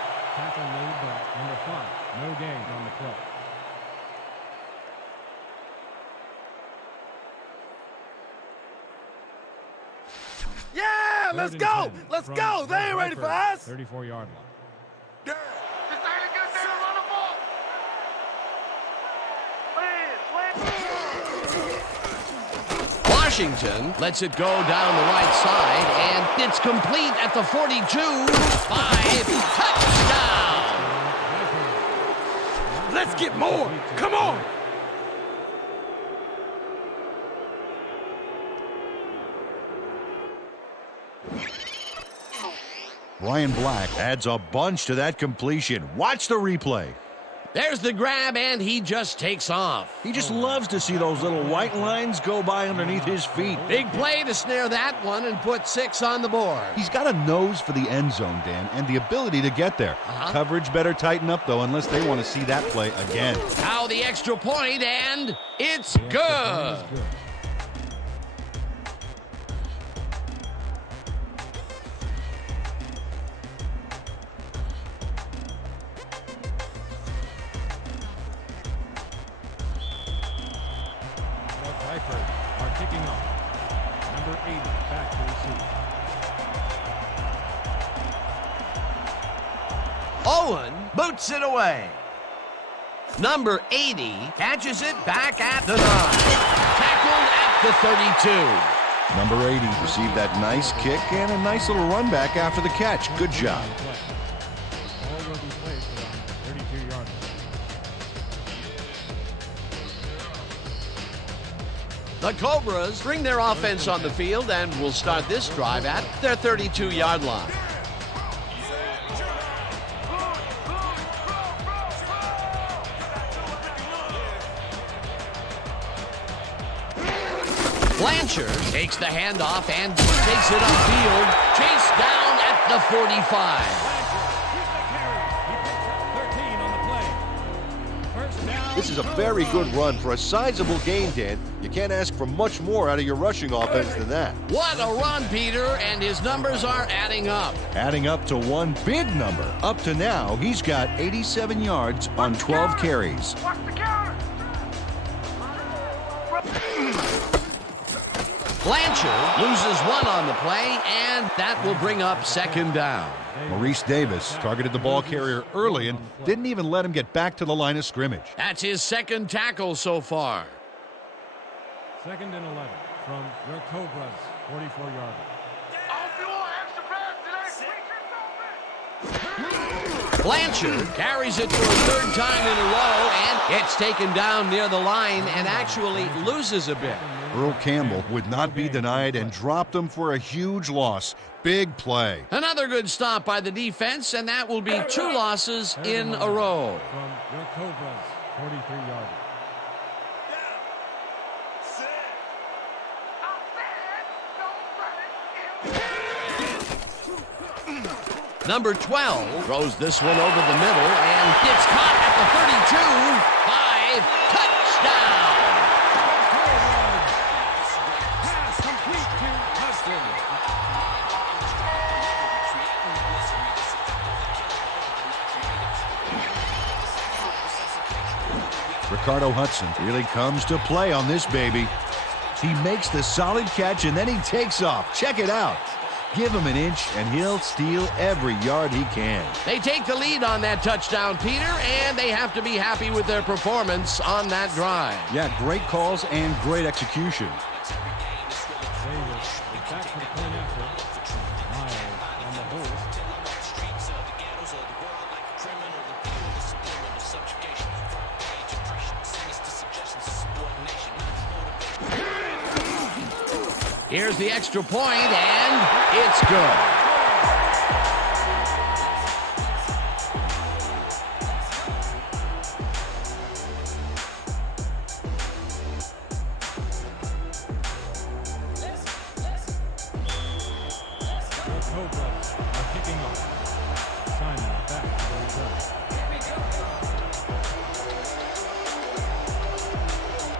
on, let's go! Let's go! They ain't ready for us! 34-yard line. This ain't a good day to run the ball. Washington lets it go down the right side, and it's complete at the 42. 5, touchdown! Let's get more! Come on! Brian Black adds a bunch to that completion. Watch the replay. There's the grab, and he just takes off. He just loves to see those little white lines go by underneath his feet. Big play to snare that one and put 6 on the board. He's got a nose for the end zone, Dan, and the ability to get there. Coverage better tighten up, though, unless they want to see that play again. Now the extra point, and it's good. Vipers are kicking off. Number 80 back to receive. Owen boots it away. Number 80 catches it back at the 9. Tackled at the 32. Number 80 received that nice kick and a nice little run back after the catch. Good job. All will be placed around 32-yard line. The Cobras bring their offense on the field and will start this drive at their 32-yard line. Blanchard takes the handoff and takes it upfield, chased down at the 45. This is a very good run for a sizable gain, Dan. You can't ask for much more out of your rushing offense than that. What a run, Peter, and his numbers are adding up. Adding up to one big number. Up to now, he's got 87 yards on 12 carries. Watch the counter. Blanchard loses 1 on the play, and that will bring up second down. Maurice Davis targeted the ball carrier early and didn't even let him get back to the line of scrimmage. That's his second tackle so far. 2nd and 11 from your Cobras, 44-yard line. If you want extra pass today, Blanchard carries it for a 3rd time in a row, and it's taken down near the line and actually loses a bit. Earl Campbell would not be denied and dropped him for a huge loss. Big play. Another good stop by the defense, and that will be 2 losses in a row. From your Cobras, 43-yard line. Number 12 throws this one over the middle, and it's caught at the 32. 5, touchdown! Pass complete to Hudson. Ricardo Hudson really comes to play on this baby. He makes the solid catch and then he takes off. Check it out. Give him an inch and he'll steal every yard he can. They take the lead on that touchdown, Peter, and they have to be happy with their performance on that drive. Yeah, great calls and great execution. Davis is back for the point after. Miles on the hold. Here's the extra point, and it's good. The Cobras are kicking off. Simon back to the return.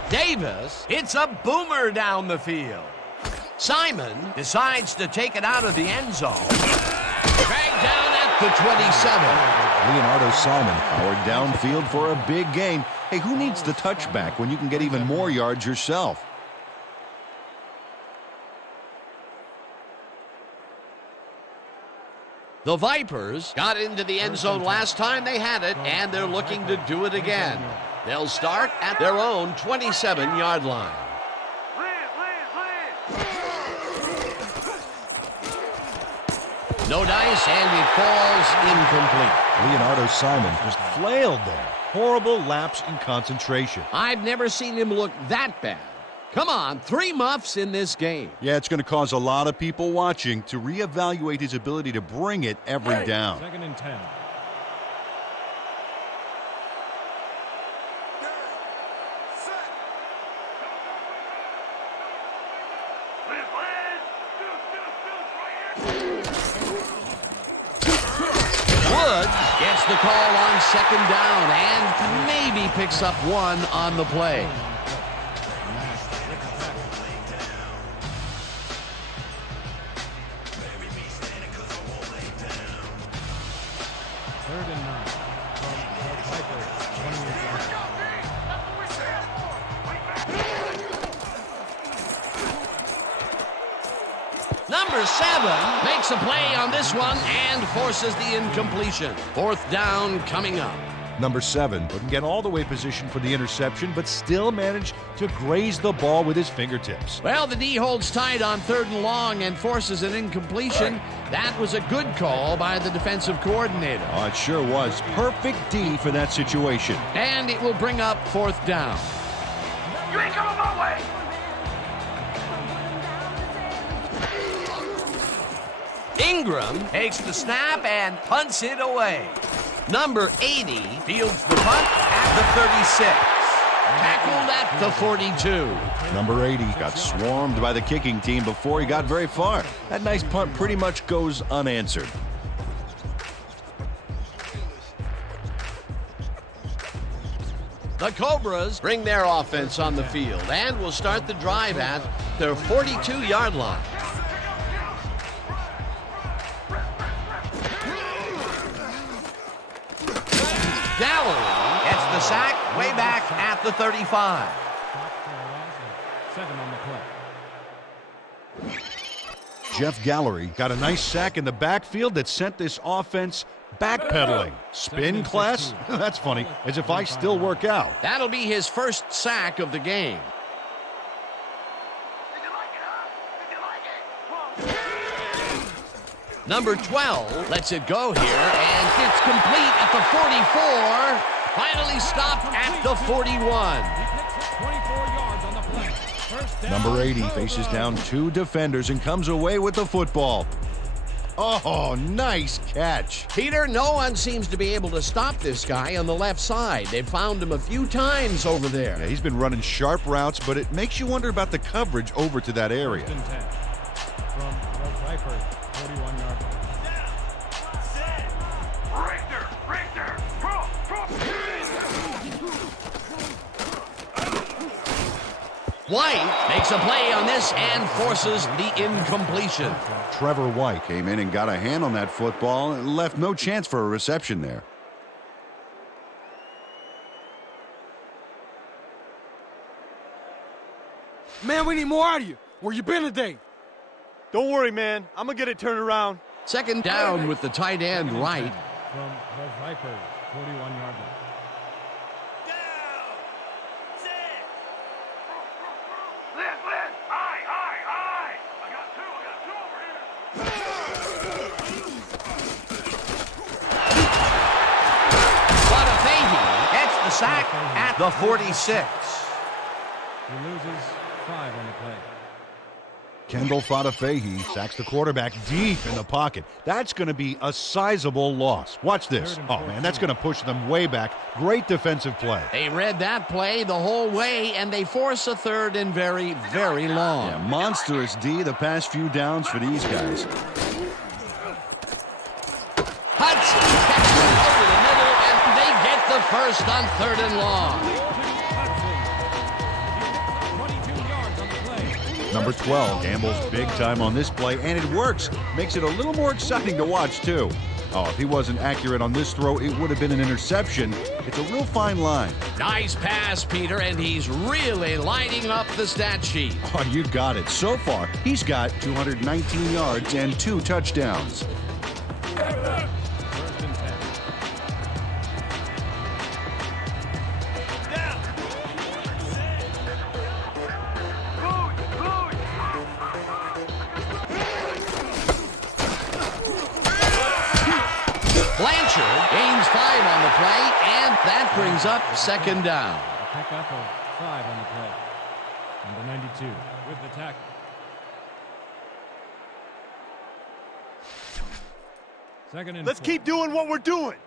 Davis hits a boomer down the field. Simon decides to take it out of the end zone. Dragged down at the 27. Leonardo Simon powered downfield for a big gain. Hey, who needs the touchback when you can get even more yards yourself? The Vipers got into the end zone last time they had it, and they're looking to do it again. They'll start at their own 27-yard line. No dice, and it falls incomplete. Leonardo Simon just flailed there. Horrible lapse in concentration. I've never seen him look that bad. Come on, 3 muffs in this game. Yeah, it's going to cause a lot of people watching to reevaluate his ability to bring it every down. 2nd and 10. Woods gets the call on 2nd down and maybe picks up 1 on the play. Number 7 makes a play on this one and forces the incompletion. 4th down coming up. Number 7 couldn't get all the way positioned for the interception, but still managed to graze the ball with his fingertips. Well, the D holds tight on 3rd and long and forces an incompletion. That was a good call by the defensive coordinator. Oh, it sure was. Perfect D for that situation. And it will bring up 4th down. You ain't coming my way! Ingram takes the snap and punts it away. Number 80 fields the punt at the 36. Tackled at the 42. Number 80 got swarmed by the kicking team before he got very far. That nice punt pretty much goes unanswered. The Cobras bring their offense on the field and will start the drive at their 42-yard line. Gallery gets the sack way back at the 35. 7 on the play. Jeff Gallery got a nice sack in the backfield that sent this offense backpedaling. Spin class? That's funny, as if I still work out. That'll be his first sack of the game. Did you like it, huh? Did you like it? Number 12 lets it go here, and it's complete at the 44. Finally stopped at the 41. He picks up 24 yards on the play. First down. Number 80 faces down 2 defenders and comes away with the football. Oh, nice catch. Peter, no one seems to be able to stop this guy on the left side. They've found him a few times over there. Yeah, he's been running sharp routes, but it makes you wonder about the coverage over to that area. 1st and 10. From the Vipers, 41-yard line. Richter! White makes a play on this and forces the incompletion. Trevor White came in and got a hand on that football and left no chance for a reception there. Man, we need more out of you. Where you been today? Don't worry, man. I'm going to get it turned around. 2nd down with the tight end right. From the Vipers, 41-yard line. Liz! Aye! I got two over here. Fadafehi gets the sack at the 46. He loses 5 on the play. Kendall Fadafehi sacks the quarterback deep in the pocket. That's going to be a sizable loss. Watch this. Oh, man, that's going to push them way back. Great defensive play. They read that play the whole way, and they force a 3rd and very, very long. Yeah, monstrous D the past few downs for these guys. Hudson catches it over the middle, and they get the first on 3rd and long. Number 12 gambles big time on this play, and it works. Makes it a little more exciting to watch, too. Oh, if he wasn't accurate on this throw, it would have been an interception. It's a real fine line. Nice pass, Peter, and he's really lighting up the stat sheet. Oh, you got it. So far, he's got 219 yards and 2 touchdowns. First and 10. Blanchard gains 5 on the play, and that brings up second down. A pickup of 5 on the play. Number 92 with the tackle. Second and Let's 4. keep doing what we're doing.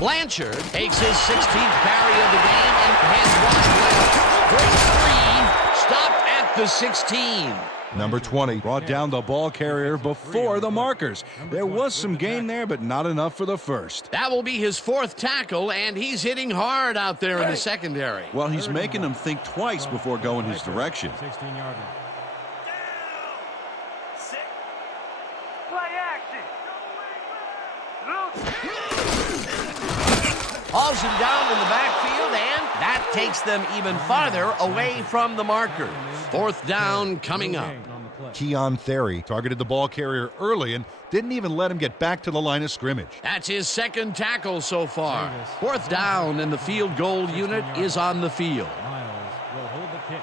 Blanchard takes his 16th carry of the game and heads wide left. Breaks 3, stopped at the 16. Number 20 brought down the ball carrier before the markers. There was some gain there, but not enough for the first. That will be his 4th tackle, and he's hitting hard out there in the secondary. Well, he's making them think twice before going his direction. 16-yard line. Play action. Hauls him down in the backfield, and that takes them even farther away from the marker. 4th down coming up. Keon Theory targeted the ball carrier early and didn't even let him get back to the line of scrimmage. That's his 2nd tackle so far. 4th down, and the field goal unit is on the field. Miles will hold the kick.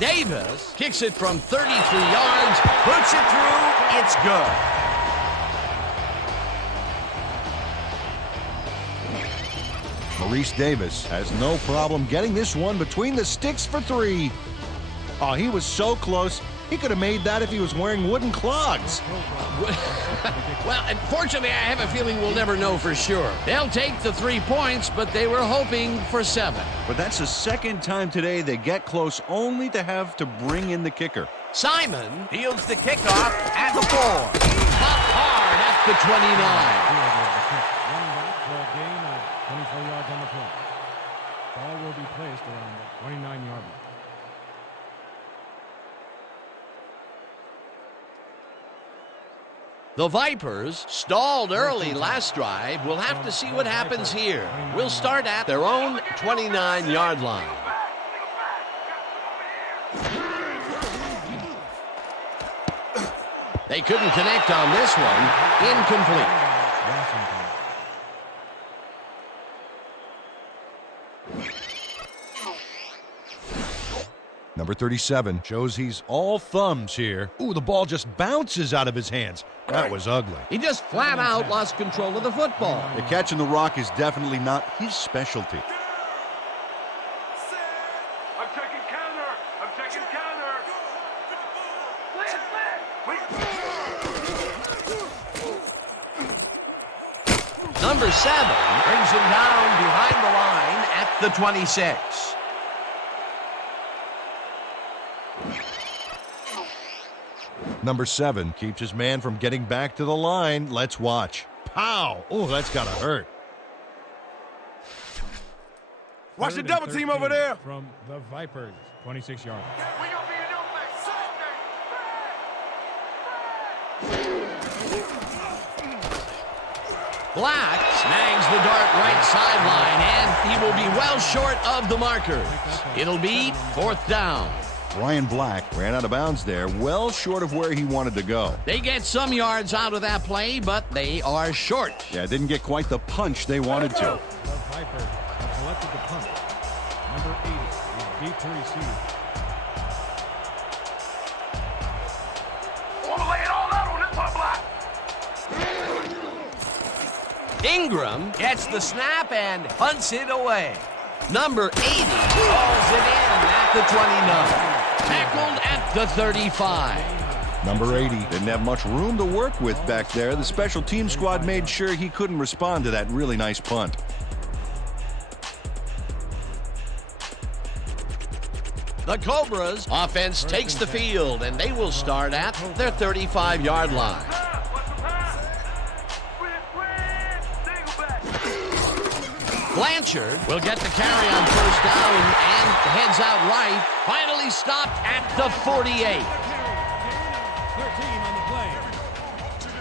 Davis kicks it from 33 yards, puts it through, it's good. Maurice Davis has no problem getting this one between the sticks for 3. Oh, he was so close. He could have made that if he was wearing wooden clogs. Well, unfortunately, I have a feeling we'll never know for sure. They'll take the 3 points, but they were hoping for 7. But that's the second time today they get close only to have to bring in the kicker. Simon fields the kickoff at the 4. Popped hard at the 29. Running back for a gain of 24 yards on the play. Ball will be placed around the 29-yard line. The Vipers stalled early last drive. We'll have to see what happens here. We'll start at their own 29-yard line. They couldn't connect on this one. Incomplete. Number 37 shows he's all thumbs here. Ooh, the ball just bounces out of his hands. That was ugly. He just flat out lost control of the football. The catching the rock is definitely not his specialty. I'm taking counter. I'm taking counter. Number 7 brings him down behind the line at the 26. Number 7 keeps his man from getting back to the line. Let's watch. Pow! Oh, that's gotta hurt. Watch the double team over there. From the Vipers, 26-yard. We gonna be in your face. Black snags the dart right sideline, and he will be well short of the markers. It'll be 4th down. Ryan Black ran out of bounds there, well short of where he wanted to go. They get some yards out of that play, but they are short. Yeah, didn't get quite the punch they wanted to. The Vipers have selected the punt. Number 80 is deep to receive. I wanna lay it all out on this one block. Ingram gets the snap and punts it away. Number 80 hauls it in at the 29. Tackled at the 35. Number 80 didn't have much room to work with back there. The special team squad made sure he couldn't respond to that really nice punt. The Cobras offense takes the field, and they will start at their 35-yard line. What's the pass? Single back. Blanchard will get the carry on 1st down and heads out right. Finally stopped at the 48. 13 on the play.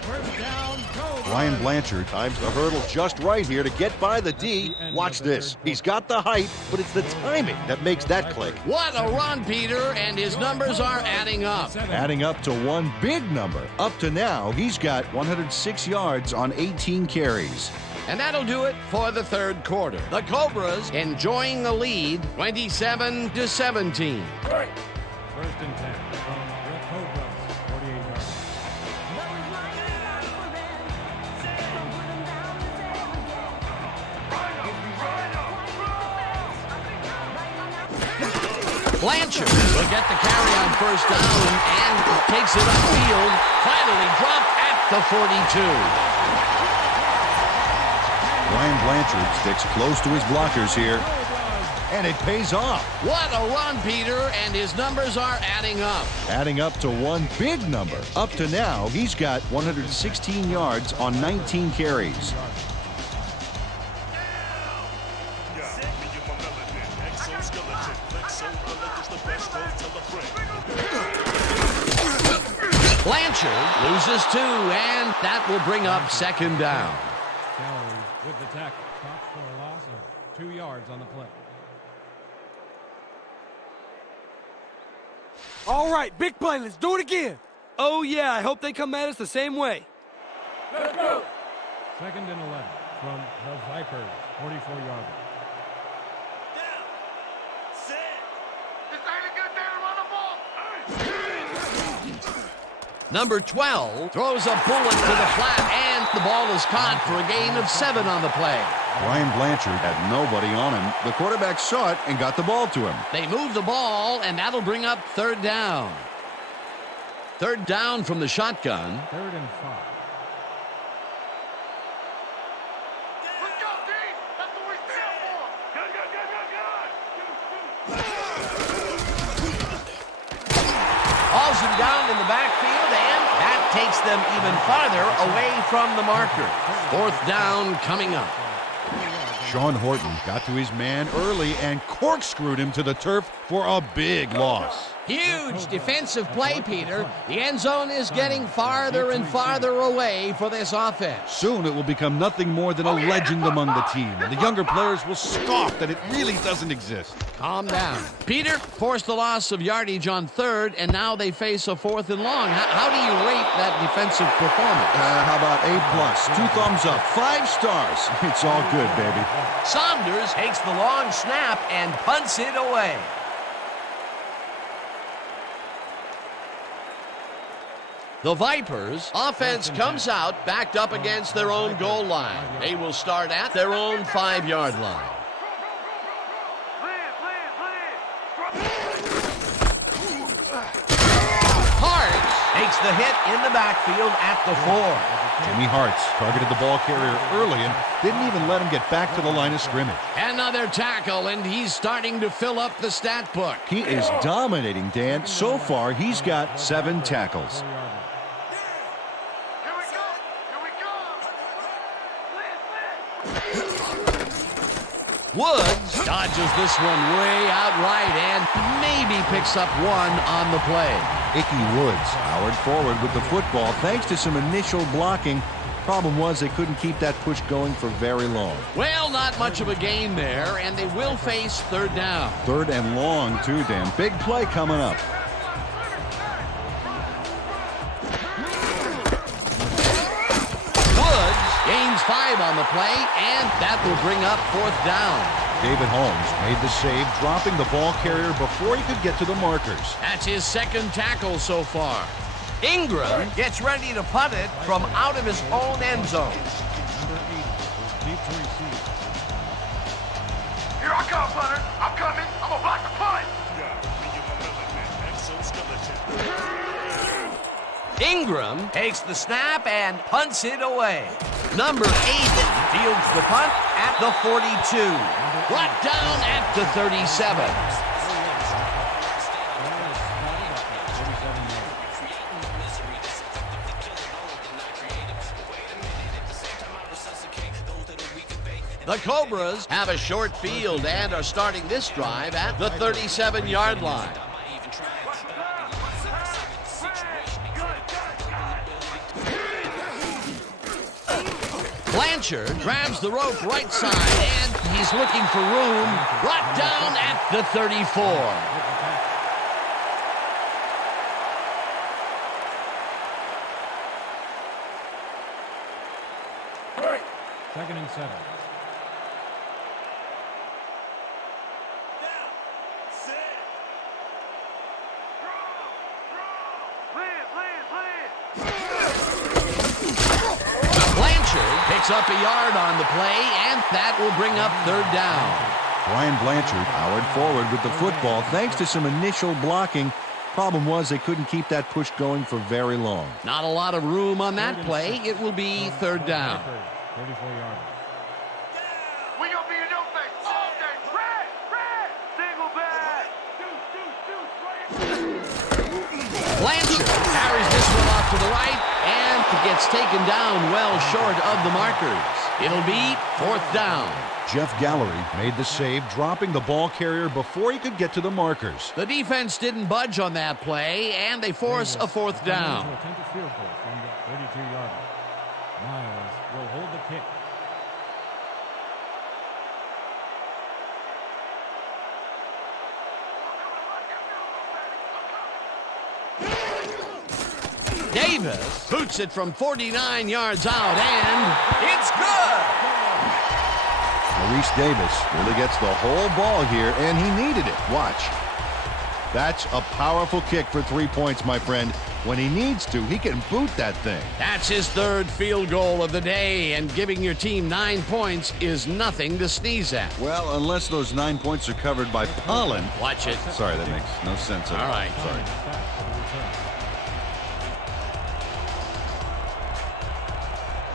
First down, go. Ryan Blanchard times the hurdle just right here to get by the D. Watch this. He's got the height, but it's the timing that makes that click. What a run, Peter, and his numbers are adding up. Adding up to one big number. Up to now, he's got 106 yards on 18 carries. And that'll do it for the third quarter. The Cobras enjoying the lead, 27-17. First and 10 from the Cobras, 48 yards. Blanchard will get the carry on first down and takes it upfield. Finally dropped at the 42. Ryan Blanchard sticks close to his blockers here, and it pays off. What a run, Peter, and his numbers are adding up. Adding up to one big number. Up to now, he's got 116 yards on 19 carries. Blanchard loses 2, and that will bring up second down. Kelly with the tackle. Stops for a loss of 2 yards on the play. All right, big play. Let's do it again. Oh, yeah, I hope they come at us the same way. Let's go. Second and 11 from the Vipers, 44-yarder. This ain't a good day to run the ball. Number 12 throws a bullet to the flat, and the ball is caught for a gain of 7 on the play. Ryan Blanchard had nobody on him. The quarterback saw it and got the ball to him. They move the ball, and that'll bring up third down. Third down from the shotgun. 3rd and 5. Let's go, D. That's what we stand for. Good, good, good, good, good. Hauls him down in the backfield, and that takes them even farther away from the marker. Fourth down coming up. Sean Horton got to his man early and corkscrewed him to the turf for a big loss. Huge defensive play, Peter. The end zone is getting farther and farther away for this offense. Soon it will become nothing more than a legend among the team, and the younger players will scoff that it really doesn't exist. Calm down. Peter forced the loss of yardage on third, and now they face a 4th and long. How do you rate that defensive performance? How about A+, 2 thumbs up, 5 stars. It's all good, baby. Saunders takes the long snap and punts it away. The Vipers' offense comes out backed up against their own goal line. They will start at their own 5-yard line. Hartz takes the hit in the backfield at the 4. Jimmy Hartz targeted the ball carrier early and didn't even let him get back to the line of scrimmage. Another tackle, and he's starting to fill up the stat book. He is dominating, Dan. So far, he's got 7 tackles. Here we go. Here we go. Woods dodges this one way out right and maybe picks up 1 on the play. Icky Woods powered forward with the football thanks to some initial blocking. Problem was they couldn't keep that push going for very long. Well, not much of a gain there, and they will face third down. 3rd and long, too, Dan. Big play coming up. Woods gains 5 on the play, and that will bring up 4th down. David Holmes made the save, dropping the ball carrier before he could get to the markers. That's his 2nd tackle so far. Ingram gets ready to punt it from out of his own end zone. Number 80 is deep to receive. Here I come, punter. I'm coming. I'm gonna block the punt. Ingram takes the snap and punts it away. Number 80 fields the punt at the 42. Brought down at the 37. The Cobras have a short field and are starting this drive at the 37-yard line. Blanchard grabs the rope right side, and he's looking for room. Brought down at the 34. Second and 7. Blanchard picks up a yard on the play, and that will bring up third down. Brian Blanchard powered forward with the football thanks to some initial blocking. Problem was they couldn't keep that push going for very long. Not a lot of room on that play. It will be third down. 34 yards. We gonna be in your face all day. Red, red, single back. Blanchard carries this one off to the right and gets taken down well short of the markers. It'll be fourth down. Jeff Gallery made the save, dropping the ball carrier before he could get to the markers. The defense didn't budge on that play, and they force a fourth down. Attempt a field goal from the 32-yard line. Miles will hold the kick. Davis boots it from 49 yards out, and it's good! Maurice Davis really gets the whole ball here, and he needed it. Watch. That's a powerful kick for 3 points, my friend. When he needs to, he can boot that thing. That's his third field goal of the day, and giving your team 9 points is nothing to sneeze at. Well, unless those 9 points are covered by pollen. Watch it. Sorry, that makes no sense at all. All right. Sorry.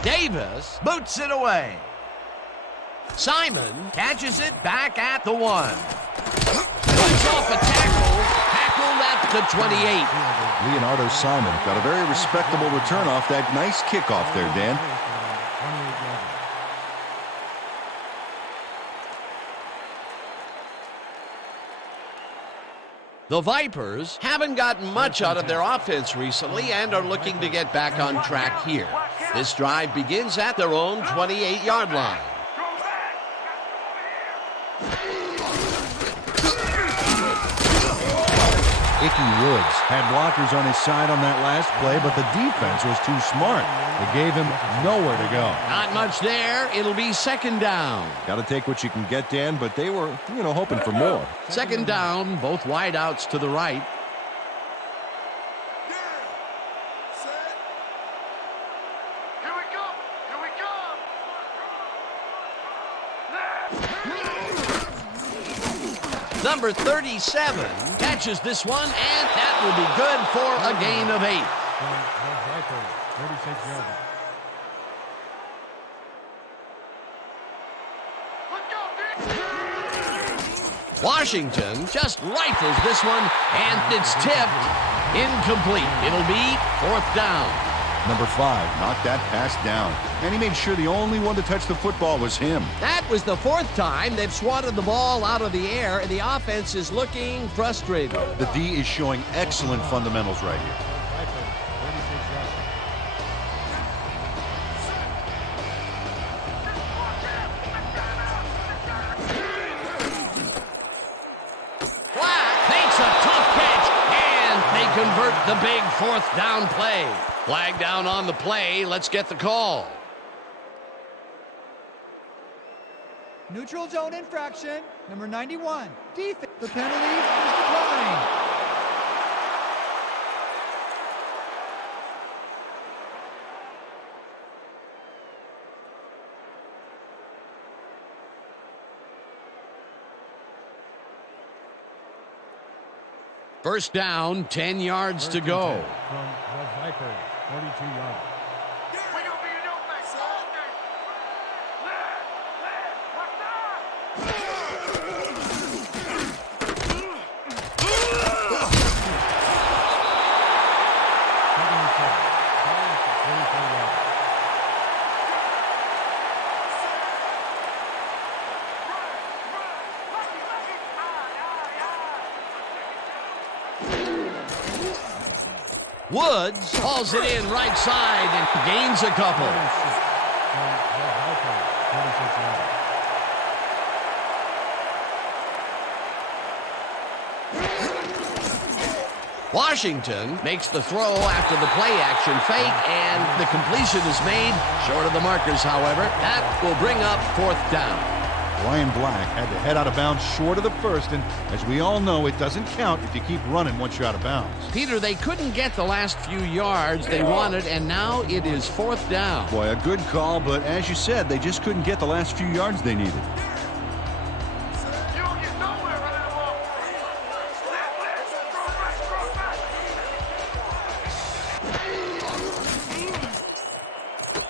Davis boots it away. Simon catches it back at the 1. Runs off a tackle. Tackled at the 28. Leonardo Simon got a very respectable return off that nice kickoff there, Dan. The Vipers haven't gotten much out of their offense recently and are looking to get back on track here. This drive begins at their own 28-yard line. Icky Woods had blockers on his side on that last play, but the defense was too smart. They gave him nowhere to go. Not much there. It'll be second down. Got to take what you can get, Dan, but they were, hoping for more. Second down, both wideouts to the right. Here we go. Here we go. Number 37 catches this one, and that will be good for a gain of 8. 36 yards. Washington just rifles this one, and it's tipped. Incomplete. It'll be fourth down. Number 5 knocked that pass down, and he made sure the only one to touch the football was him. That was the 4th time they've swatted the ball out of the air, and the offense is looking frustrated. The D is showing excellent fundamentals right here. Convert the big fourth down play. Flag down on the play. Let's get the call. Neutral zone infraction, number 91. Defense. The penalty is declined. First down, 10 yards to go. From the Vipers, 42 yards. We gonna be in your face all day. Second and 7. Ball at the 44 yards. Woods hauls it in right side and gains a couple. from the Vipers, 36 yards. Washington makes the throw after the play action fake, and the completion is made short of the markers, however. That will bring up 4th down. Ryan Black had to head out of bounds short of the first, and as we all know, it doesn't count if you keep running once you're out of bounds. Peter, they couldn't get the last few yards they wanted, and now it is 4th down. Boy, a good call, but as you said, they just couldn't get the last few yards they needed. You don't get nowhere running the ball.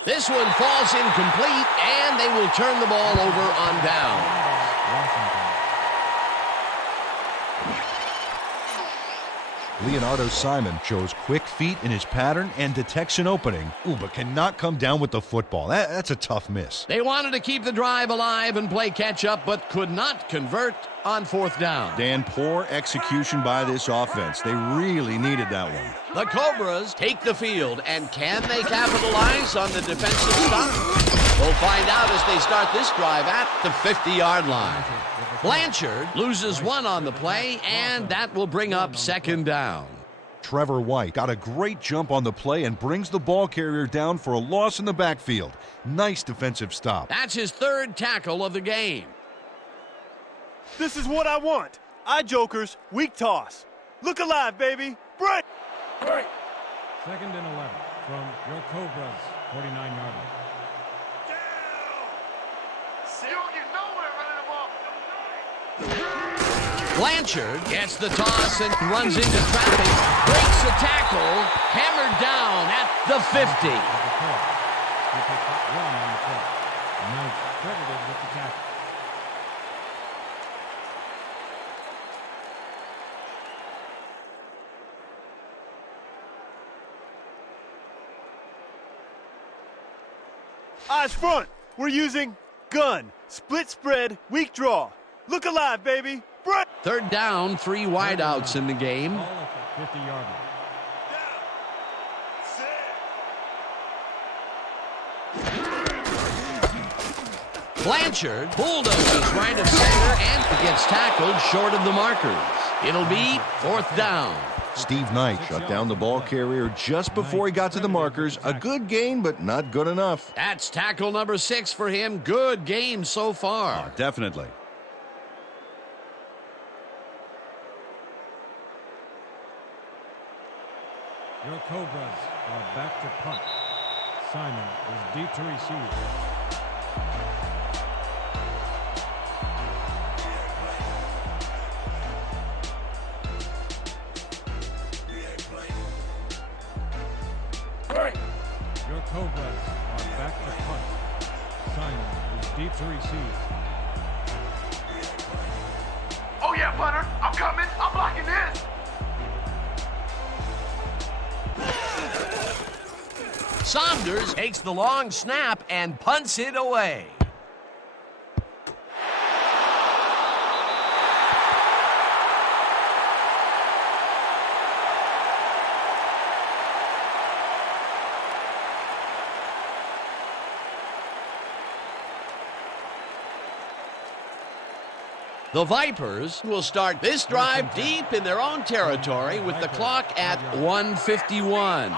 This one falls incomplete, and they will turn the ball over on down. Leonardo Simon shows quick feet in his pattern and detects an opening. Ooh, but cannot come down with the football. That's a tough miss. They wanted to keep the drive alive and play catch-up, but could not convert on 4th down. Dan, poor execution by this offense. They really needed that one. The Cobras take the field, and can they capitalize on the defensive stop? We'll find out as they start this drive at the 50-yard line. Blanchard loses 1 on the play, and that will bring up 2nd down. Trevor White got a great jump on the play and brings the ball carrier down for a loss in the backfield. Nice defensive stop. That's his 3rd tackle of the game. This is what I want. Eye jokers, weak toss. Look alive, baby. Break! 2nd and 11 from your Cobras, 49-yard line. You don't get nowhere running the ball. Blanchard gets the toss and runs into traffic, breaks a tackle, hammered down at the 50. He picked up 1 on the play. Knight credited with the tackle. Eyes front. We're using gun, split spread, weak draw. Look alive, baby. Break! 3rd down, 3 wideouts in the game. Ball at the 50-yard line. Blanchard bulldozes right of center and gets tackled short of the markers. It'll be 4th down. Steve Knight shut down the ball carrier just before he got to the markers. A good gain, but not good enough. That's tackle number 6 for him. Good game so far. Definitely. Your Cobras are back to punt. Simon is deep to receive. Your Cobras are back to punt. Simon is deep to receive. Oh yeah, punter. I'm coming. I'm blocking this. Saunders takes the long snap and punts it away. The Vipers will start this drive deep in their own territory with the clock at 1:51.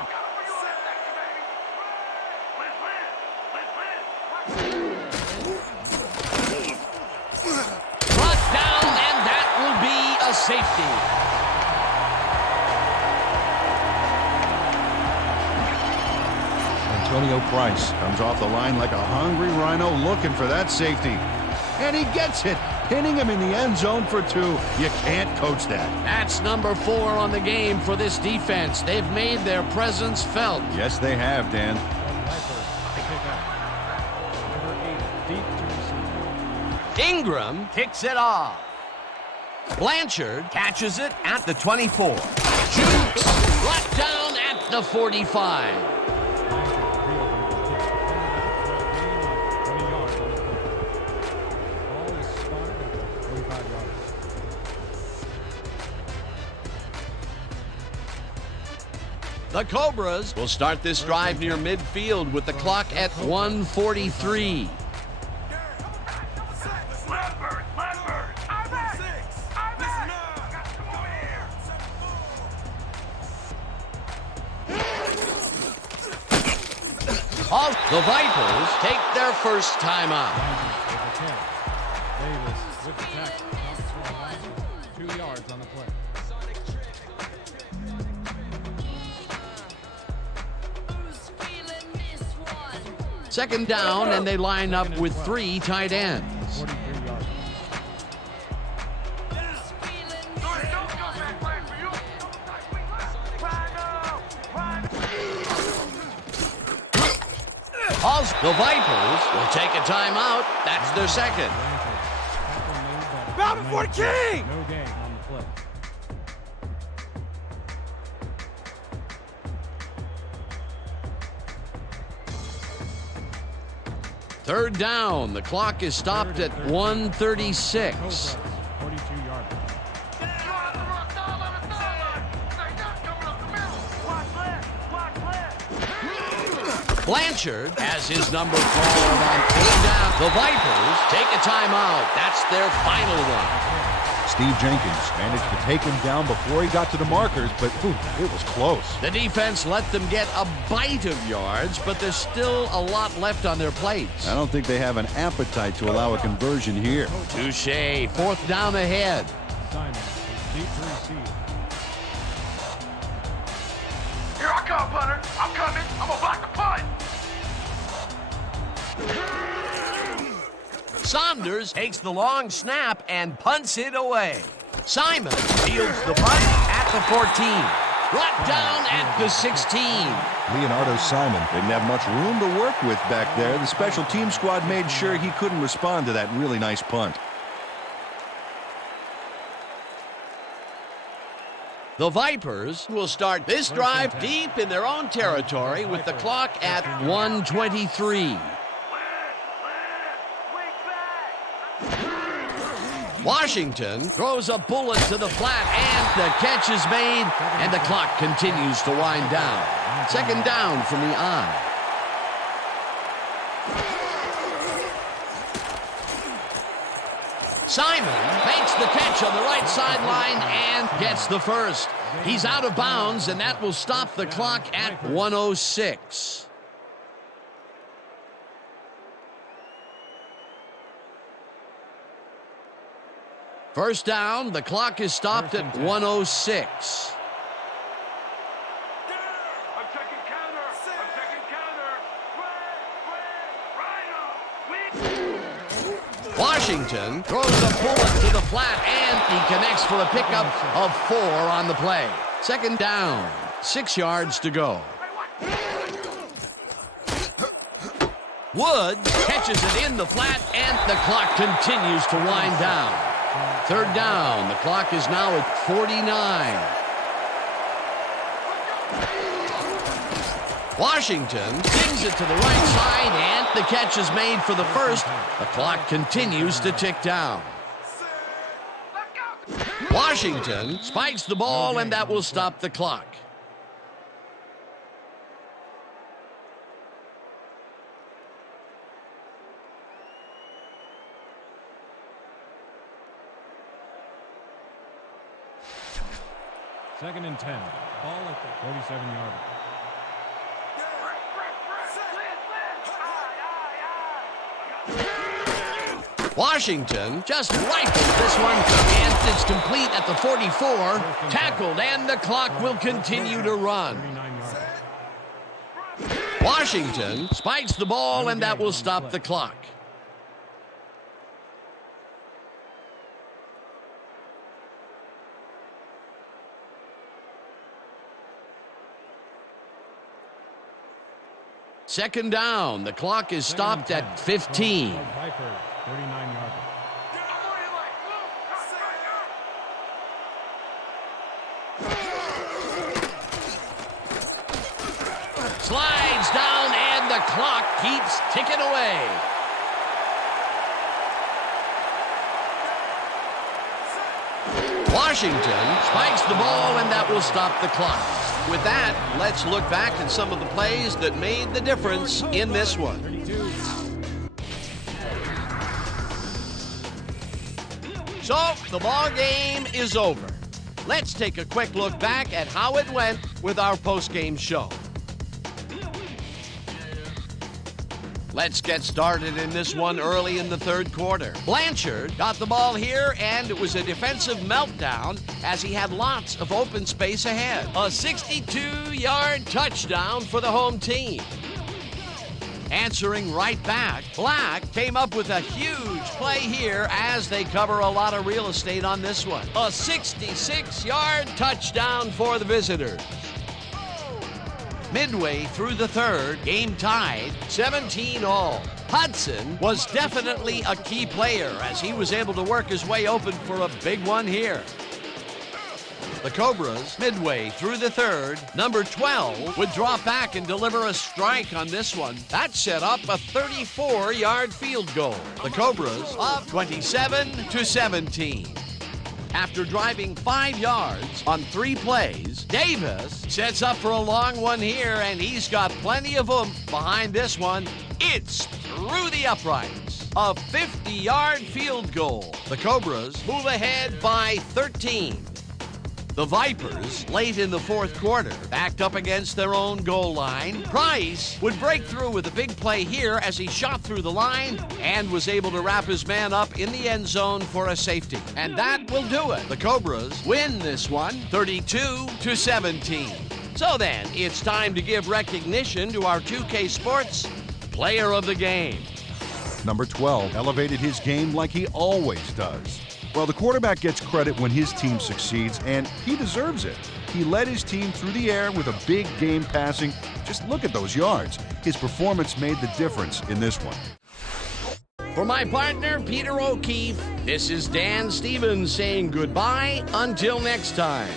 Brought down, and that will be a safety. Antonio Price comes off the line like a hungry rhino looking for that safety. And he gets it, pinning him in the end zone for 2. You can't coach that. That's number 4 on the game for this defense. They've made their presence felt. Yes, they have, Dan. Ingram kicks it off. Blanchard catches it at the 24. Shoots, brought down at the 45. The Cobras will start this drive near midfield with the clock at 1:43. The Vipers take their first timeout. Davis with the tackle. 2 yards on the play. Second down, and they line up with 3 tight ends. 43 yards. The Vipers will take a timeout. That's their second. Bow before the king! No gain on the play. Third down. The clock is stopped at 1:36. 42 yards. Blanchard has his number called on third down. The Vipers take a timeout. That's their final one. Steve Jenkins managed to take him down before he got to the markers, but it was close. The defense let them get a bite of yards, but there's still a lot left on their plates. I don't think they have an appetite to allow a conversion here. Touche. Fourth down ahead. Simon deep to receive. Here I come, punter. I'm coming. I'm gonna block the punt. Saunders takes the long snap and punts it away. Simon fields the punt at the 14. Brought down at the 16. Leonardo Simon didn't have much room to work with back there. The special team squad made sure he couldn't respond to that really nice punt. The Vipers will start this drive deep in their own territory with the clock at 1:23. Washington throws a bullet to the flat, and the catch is made, and the clock continues to wind down. Second down from the I. Simon makes the catch on the right sideline and gets the first. He's out of bounds, and that will stop the clock at 1:06. First down, the clock is stopped at 1:06. I'm taking counter. I'm taking counter. Washington throws a bullet to the flat, and he connects for a pickup of 4 on the play. Second down, 6 yards to go. Woods catches it in the flat, and the clock continues to wind down. Third down, the clock is now at 49. Washington sings it to the right side, and the catch is made for the first. The clock continues to tick down. Washington spikes the ball, and that will stop the clock. Second and 10. Ball at the 47-yard line. Washington just rifles this one, and it's complete at the 44. Tackled, and the clock will continue to run. 39 yards. Washington spikes the ball, and that will stop the clock. Second down, the clock is stopped at 15. Vipers, 39 yards. Slides down, and the clock keeps ticking away. Washington spikes the ball, and that will stop the clock. With that, let's look back at some of the plays that made the difference in this one. So, the ball game is over. Let's take a quick look back at how it went with our post-game show. Let's get started in this one early in the third quarter. Blanchard got the ball here, and it was a defensive meltdown as he had lots of open space ahead. A 62-yard touchdown for the home team. Answering right back, Black came up with a huge play here as they cover a lot of real estate on this one. A 66-yard touchdown for the visitors. Midway through the third, game tied, 17-all. Hudson was definitely a key player as he was able to work his way open for a big one here. The Cobras, midway through the third, number 12 would drop back and deliver a strike on this one. That set up a 34-yard field goal. The Cobras up 27-17. After driving 5 yards on 3 plays, Davis sets up for a long one here, and he's got plenty of oomph behind this one. It's through the uprights. A 50-yard field goal. The Cobras move ahead by 13. The Vipers, late in the fourth quarter, backed up against their own goal line. Price would break through with a big play here as he shot through the line and was able to wrap his man up in the end zone for a safety. And that will do it. The Cobras win this one, 32-17. So then, it's time to give recognition to our 2K Sports Player of the Game. Number 12 elevated his game like he always does. Well, the quarterback gets credit when his team succeeds, and he deserves it. He led his team through the air with a big game passing. Just look at those yards. His performance made the difference in this one. For my partner, Peter O'Keefe, this is Dan Stevens saying goodbye until next time.